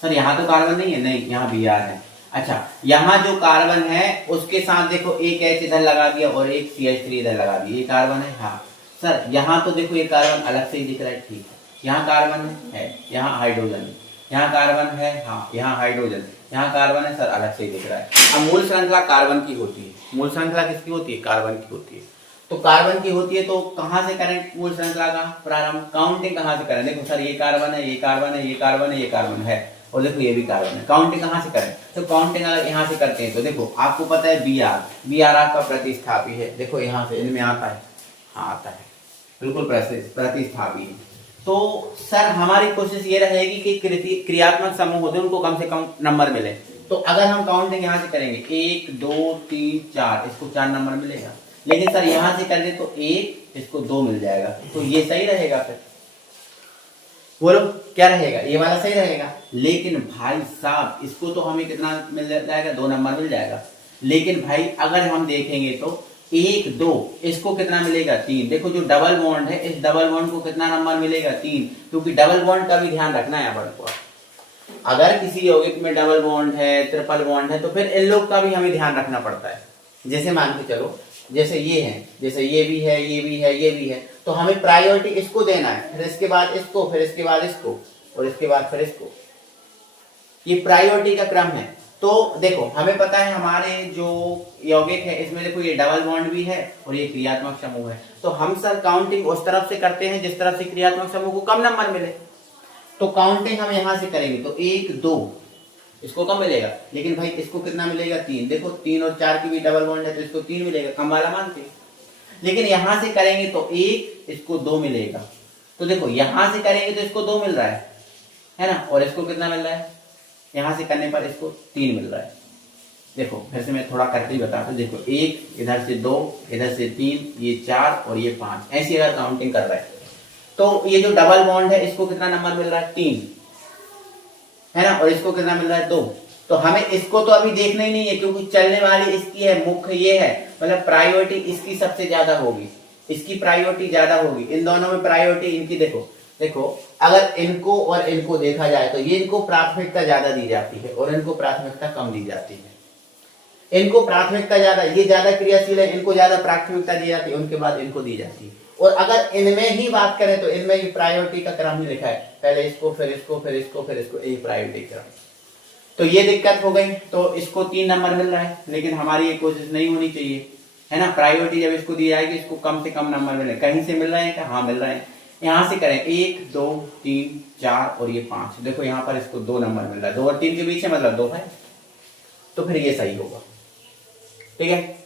सर, यहाँ तो कार्बन नहीं है, नहीं यहाँ Br है। अच्छा यहाँ जो कार्बन है उसके साथ देखो एक H इधर लगा दिया और एक CH3 इधर लगा दिया, ये कार्बन है, हाँ सर। यहाँ तो देखो ये कार्बन अलग से ही दिख रहा है, ठीक है, यहाँ कार्बन है, यहाँ हाइड्रोजन है, यहाँ कार्बन है, हाँ यहाँ हाइड्रोजन, यहाँ कार्बन है सर, अलग से ही दिख रहा है। अब मूल श्रृंखला कार्बन की होती है, मूल श्रृंखला किसकी होती है? कार्बन की होती है। तो कार्बन की होती है तो कहाँ से करें मूल श्रृंखला का प्रारंभ? काउंटिंग कहाँ से करें? देखो सर, ये कार्बन है, ये कार्बन है, ये कार्बन है, ये कार्बन है, और देखो ये भी कार्बन है। काउंटिंग कहाँ से करें? तो काउंटिंग अगर यहाँ से करते हैं तो देखो आपको पता है बी आर आपका प्रतिस्थापी है। देखो यहाँ से इनमें आता है, हाँ आता है, बिल्कुल प्रतिस्थापी है। तो सर हमारी कोशिश ये रहेगी कि क्रियात्मक समूह होते हैं उनको कम से कम नंबर मिले। तो अगर हम काउंटिंग यहाँ से करेंगे 1 2 3 4, इसको 4 नंबर मिलेगा। लेकिन सर यहाँ से कर दे तो 1, इसको 2 मिल जाएगा। तो ये सही रहेगा फिर? बोलो क्या रहेगा? ये वाला सही रहेगा। लेकिन भाई साहब इसको तो हमें कितना मिल जाएगा? 2 नंबर मिल जाएगा। लेकिन भाई अगर हम देखेंगे तो 1 2, इसको कितना मिलेगा? 3। देखो जो डबल बॉन्ड है, इस डबल बॉन्ड को कितना नंबर मिलेगा? 3। क्योंकि डबल बॉन्ड का भी ध्यान रखना है अपन को। अगर किसी यौगिक में डबल बॉन्ड है, ट्रिपल बॉन्ड है, तो फिर इन लोग का भी हमें ध्यान रखना पड़ता है। जैसे मान के चलो, जैसे ये है, जैसे ये भी है, ये भी है, ये भी है, तो हमें प्रायोरिटी इसको देना है, फिर इसके बाद इसको, फिर इसके बाद इसको, और इसके बाद फिर इसको। ये प्रायोरिटी का क्रम है। तो देखो हमें पता है हमारे जो यौगिक है इसमें देखो ये डबल बॉन्ड भी है और ये क्रियात्मक समूह है। तो हम सर काउंटिंग उस तरफ से करते हैं जिस तरफ से क्रियात्मक समूह को कम नंबर मिले। तो काउंटिंग हम यहां से करेंगे तो 1 2, इसको कम मिलेगा। लेकिन भाई इसको कितना मिलेगा? 3। देखो 3 और 4 की भी डबल बॉन्ड है तो इसको 3 मिलेगा, कम वाला मानते। लेकिन यहां से करेंगे तो 1, इसको 2 मिलेगा। तो देखो यहां से करेंगे तो इसको 2 मिल रहा है ना, और इसको कितना मिल रहा है? यहां से करने पर इसको 3 मिल रहा है। देखो फिर से मैं थोड़ा करके ही बताता हूँ। देखो 1, इधर से 2, इधर से 3, ये 4 और ये 5, ऐसी अगर काउंटिंग कर रहा है तो ये जो डबल बॉन्ड है इसको कितना नंबर मिल रहा है? 3, है ना, और इसको कितना मिल रहा है? 2। तो हमें इसको तो अभी देखना ही नहीं है क्योंकि चलने वाली इसकी है, मुख्य ये है, मतलब प्रायोरिटी इसकी सबसे ज्यादा होगी, इसकी प्रायोरिटी ज्यादा होगी। इन दोनों में प्रायोरिटी इनकी देखो अगर इनको और इनको देखा जाए तो ये इनको प्राथमिकता ज्यादा दी जाती है और इनको प्राथमिकता कम दी जाती है। इनको प्राथमिकता ज्यादा, ये ज्यादा क्रियाशील है, इनको ज्यादा प्राथमिकता दी जाती है, उनके बाद इनको दी जाती है। और अगर इनमें ही बात करें तो इनमें ही प्रायोरिटी का क्रम ही लिखा है, पहले इसको, फिर इसको, फिर इसको, फिर इसको, यही प्रायोरिटी क्रम। तो ये दिक्कत हो गई। तो इसको 3 नंबर मिल रहा है, लेकिन हमारी ये कोशिश नहीं होनी चाहिए, है ना। प्रायोरिटी जब इसको दी जाएगी इसको कम से कम नंबर मिले। कहीं से मिल रहे हैं क्या? हाँ मिल रहे हैं। यहां से करें 1 2 3 4 और ये 5, देखो यहाँ पर इसको 2 नंबर मिल रहा है, 2 और 3 के बीच है, मतलब 2 है। तो फिर ये सही होगा, ठीक है।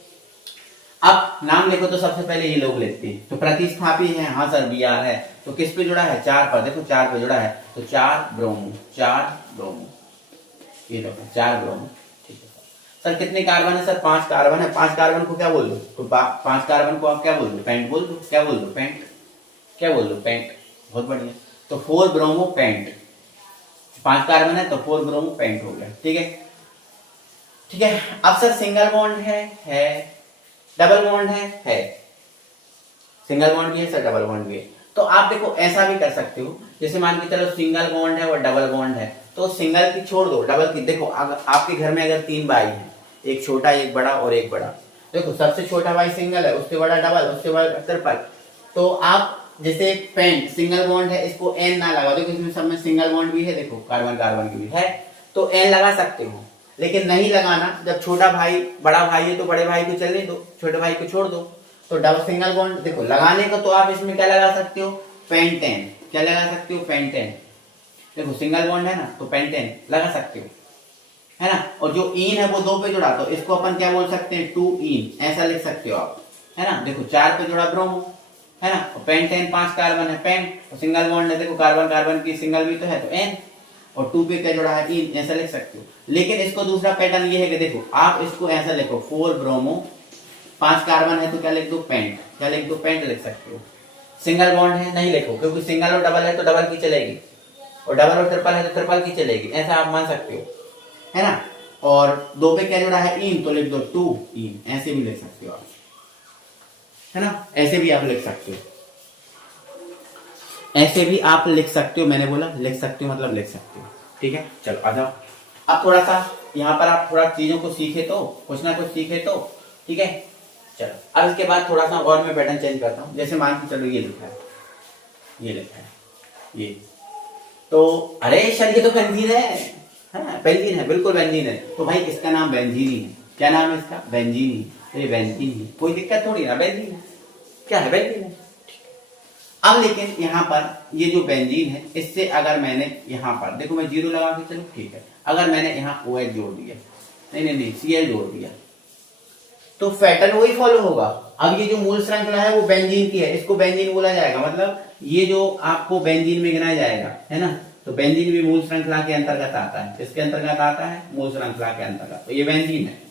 अब नाम लिखो तो सबसे पहले ये लोग लिखते हैं। तो प्रतिस्थापी है, हाँ सर बी आर है, तो किस पे जुड़ा है? 4 पर। देखो 4 पे जुड़ा है तो 4 ब्रोमो, 4 ब्रोमो, ये देखो 4 ब्रोमो, ठीक है सर। कितने कार्बन है सर? 5 कार्बन है। 5 कार्बन को क्या बोल दो? तो 5 कार्बन को आप क्या बोल दो? पेंट बोल दो। क्या बोल दो? पेंट। क्या बोल दो? पेंट। बहुत बढ़िया। तो 4 ब्रोमो पेंट, 5 कार्बन है तो 4 ब्रोमो पेंट हो गया, ठीक है, ठीक है। अब सर सिंगल बॉन्ड है, डबल बॉन्ड है, सिंगल बॉन्ड भी है सर, डबल बॉन्ड भी है। तो आप देखो ऐसा भी कर सकते हो, जैसे मान के चलो सिंगल बॉन्ड है और डबल बॉन्ड है, तो सिंगल की छोड़ दो, डबल की। देखो आपके घर में अगर 3 भाई हैं, एक छोटा, एक बड़ा और एक बड़ा, देखो सबसे छोटा भाई सिंगल है, उससे बड़ा डबल, उससे बड़ा ट्रिपल। तो आप जैसे पेंट सिंगल बॉन्ड है, इसको एन ना लगा दो, इसमें सब में सिंगल बॉन्ड भी है, देखो कार्बन कार्बन की भी है, तो एन लगा सकते हो। लेकिन नहीं लगाना, जब छोटा भाई बड़ा भाई है तो बड़े भाई को चलने दो, छोटे भाई को छोड़ दो। तो डबल सिंगल बॉन्ड देखो लगाने को तो आप इसमें क्या लगा सकते हो? पेंटेन। क्या लगा सकते हो? पेंटेन। देखो सिंगल बॉन्ड है ना, तो पेंटेन लगा सकते हो, है ना। और जो इन है वो 2 पे जुड़ा, तो इसको अपन क्या बोल सकते हैं? 2 इन, ऐसा लिख सकते हो आप, है ना। देखो 4 पे जुड़ा ब्रोमो, है ना, और पेंटेन 5 कार्बन है, पेंट, और सिंगल बॉन्ड है, देखो कार्बन कार्बन की सिंगल भी तो है, तो एन, और 2 पे क्या जुड़ा है? इन, ऐसा लिख सकते हो। लेकिन इसको दूसरा पैटर्न ये है कि देखो आप इसको ऐसा लिखो 4 ब्रोमो, 5 कार्बन है तो क्या लिख दो? पेंट। क्या लिख दो? पेंट लिख सकते हो। सिंगल बॉन्ड है नहीं लिखो, क्योंकि सिंगल और डबल है तो डबल की चलेगी, और डबल और ट्रिपल है तो ट्रिपल की चलेगी, ऐसा आप मान सकते हो, है ना। और 2 पे क्या जुड़ा है? इन, तो लिख दो 2 इन, ऐसे भी लिख सकते हो आप, है ना। ऐसे भी आप लिख सकते हो, ऐसे भी आप लिख सकते हो। मैंने बोला लिख सकते हो मतलब लिख सकते हो, ठीक है। चलो आ जाओ। अब थोड़ा सा यहाँ पर आप थोड़ा चीजों को सीखे तो, कुछ ना कुछ सीखे तो, ठीक है। चलो अब इसके बाद थोड़ा सा और मैं पैटर्न चेंज करता हूँ। जैसे मान के चलो ये लिखा है, ये लिखा है, ये तो, अरे सर ये तो कंफ्यूज है, हाँ बेंजीन है, बिल्कुल बेंजीन है। तो भाई इसका नाम बेंजीन ही है। क्या नाम है इसका? बेंजीन ही। तो ये बेंजीन ही, कोई दिक्कत थोड़ी ना, बेंजीन है। क्या है? बेंजीन है। अब लेकिन यहाँ पर ये जो बेंजीन है, इससे अगर मैंने यहाँ पर देखो, मैं जीरो लगा के चलो, ठीक है, अगर मैंने यहाँ OH जोड़ दिया, नहीं Cl जोड़ दिया, तो पैटर्न वही फॉलो होगा। अब ये जो मूल श्रृंखला है वो बेंजीन की है, इसको बेंजीन बोला जाएगा। मतलब ये जो आपको बेंजीन में गिनाया जाएगा, है ना, तो बेंजीन भी मूल श्रृंखला के अंतर्गत आता है। इसके अंतर्गत आता है, मूल श्रृंखला के अंतर्गत, तो ये बेंजीन है।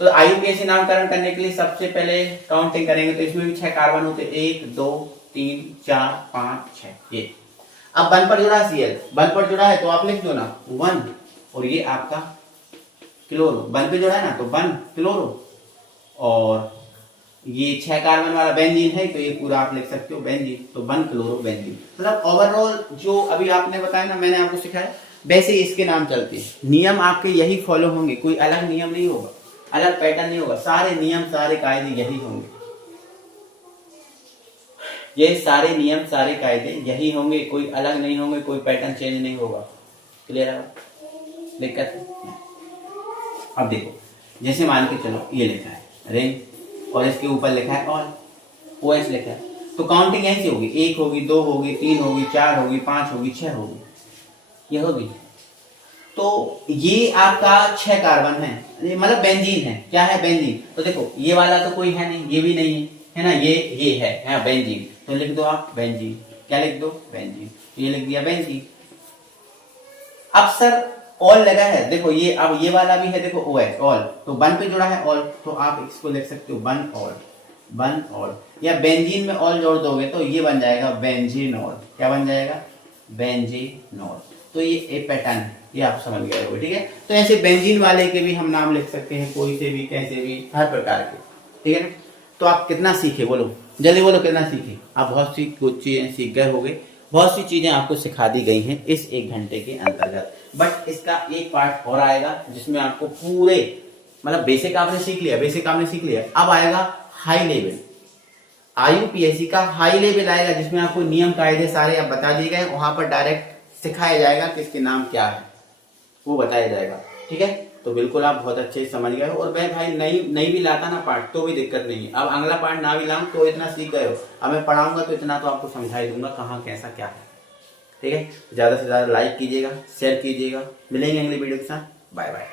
तो IUPAC नामकरण करने के लिए सबसे पहले काउंटिंग करेंगे, तो इसमें भी 6 कार्बन होते, 1 2 3 4 5 6 ये। अब बन पर जुड़ा Cl, बन पर जुड़ा है तो आप लिख दो ना 1, और ये आपका क्लोरो, बन पे जुड़ा है ना, तो बन क्लोरो, और ये 6 कार्बन वाला बेंजीन है, तो ये पूरा आप लिख सकते हो बेंजीन, तो बन क्लोरो बेंजीन। मतलब ओवरऑल जो अभी आपने बताया ना, मैंने आपको सिखाया, वैसे ही इसके नाम चलते हैं। नियम आपके यही फॉलो होंगे, कोई अलग नियम नहीं होगा, अलग पैटर्न नहीं होगा, सारे नियम सारे कायदे यही होंगे। ये सारे नियम सारे कायदे यही होंगे, कोई अलग नहीं होंगे, कोई पैटर्न चेंज नहीं होगा। क्लियर है? दिक्कत है? अब देखो, जैसे मान के चलो ये लिखा है रिंग, और इसके ऊपर लिखा है ऑल, OH लिखा है, तो काउंटिंग यहीं से होगी, 1 होगी, 2 होगी, 3 होगी, 4 होगी, 5 होगी, 6 होगी, ये होगी। तो ये आपका 6 कार्बन है, मतलब बेंजीन है। क्या है? बेंजीन। तो देखो ये वाला तो कोई है नहीं, ये भी नहीं है, है ना, ये है बेंजीन, तो लिख दो आप बेंजीन। क्या लिख दो? बेंजीन। ये लिख दिया बेंजीन। अब सर ऑल लगा है, देखो ये, अब ये वाला भी है, देखो OH ऑल, तो बन पे जुड़ा है ऑल, तो आप इसको लिख सकते हो बन ऑल, बन ऑल, या बेंजीन में ऑल जोड़ दोगे तो ये बन जाएगा बेंजीनॉल। क्या बन जाएगा? बेंजीनॉल। तो ये पैटर्न है, ये आप समझ गए हो, ठीक है। तो ऐसे बेंजीन वाले के भी हम नाम लिख सकते हैं, कोई से भी, कैसे भी, हर प्रकार के, ठीक है ना। तो आप कितना सीखे, बोलो जल्दी बोलो, कितना सीखे आप? बहुत सी कुछ चीजें सीख गए होगे, बहुत सी चीजें आपको सिखा दी गई हैं इस 1 घंटे के अंतर्गत। बट इसका एक पार्ट और आएगा जिसमें आपको पूरे, मतलब बेसिक आपने सीख लिया, बेसिक आपने सीख लिया, अब आएगा हाई लेवल। IUPAC का हाई लेवल आएगा, जिसमें आपको नियम कायदे सारे आप बता दिए गए, वहां पर डायरेक्ट सिखाया जाएगा कि इसके नाम क्या है, वो बताया जाएगा, ठीक है। तो बिल्कुल आप बहुत अच्छे से समझ गए हो, और मैं भाई नहीं भी लाता ना पार्ट तो भी दिक्कत नहीं है। अब अगला पार्ट ना भी लाऊं तो इतना सीख गए हो, अब मैं पढ़ाऊंगा तो इतना तो आपको समझा ही दूंगा कहाँ कैसा क्या है, ठीक है। ज्यादा से ज्यादा लाइक कीजिएगा, शेयर कीजिएगा। मिलेंगे अगली वीडियो के साथ, बाय बाय।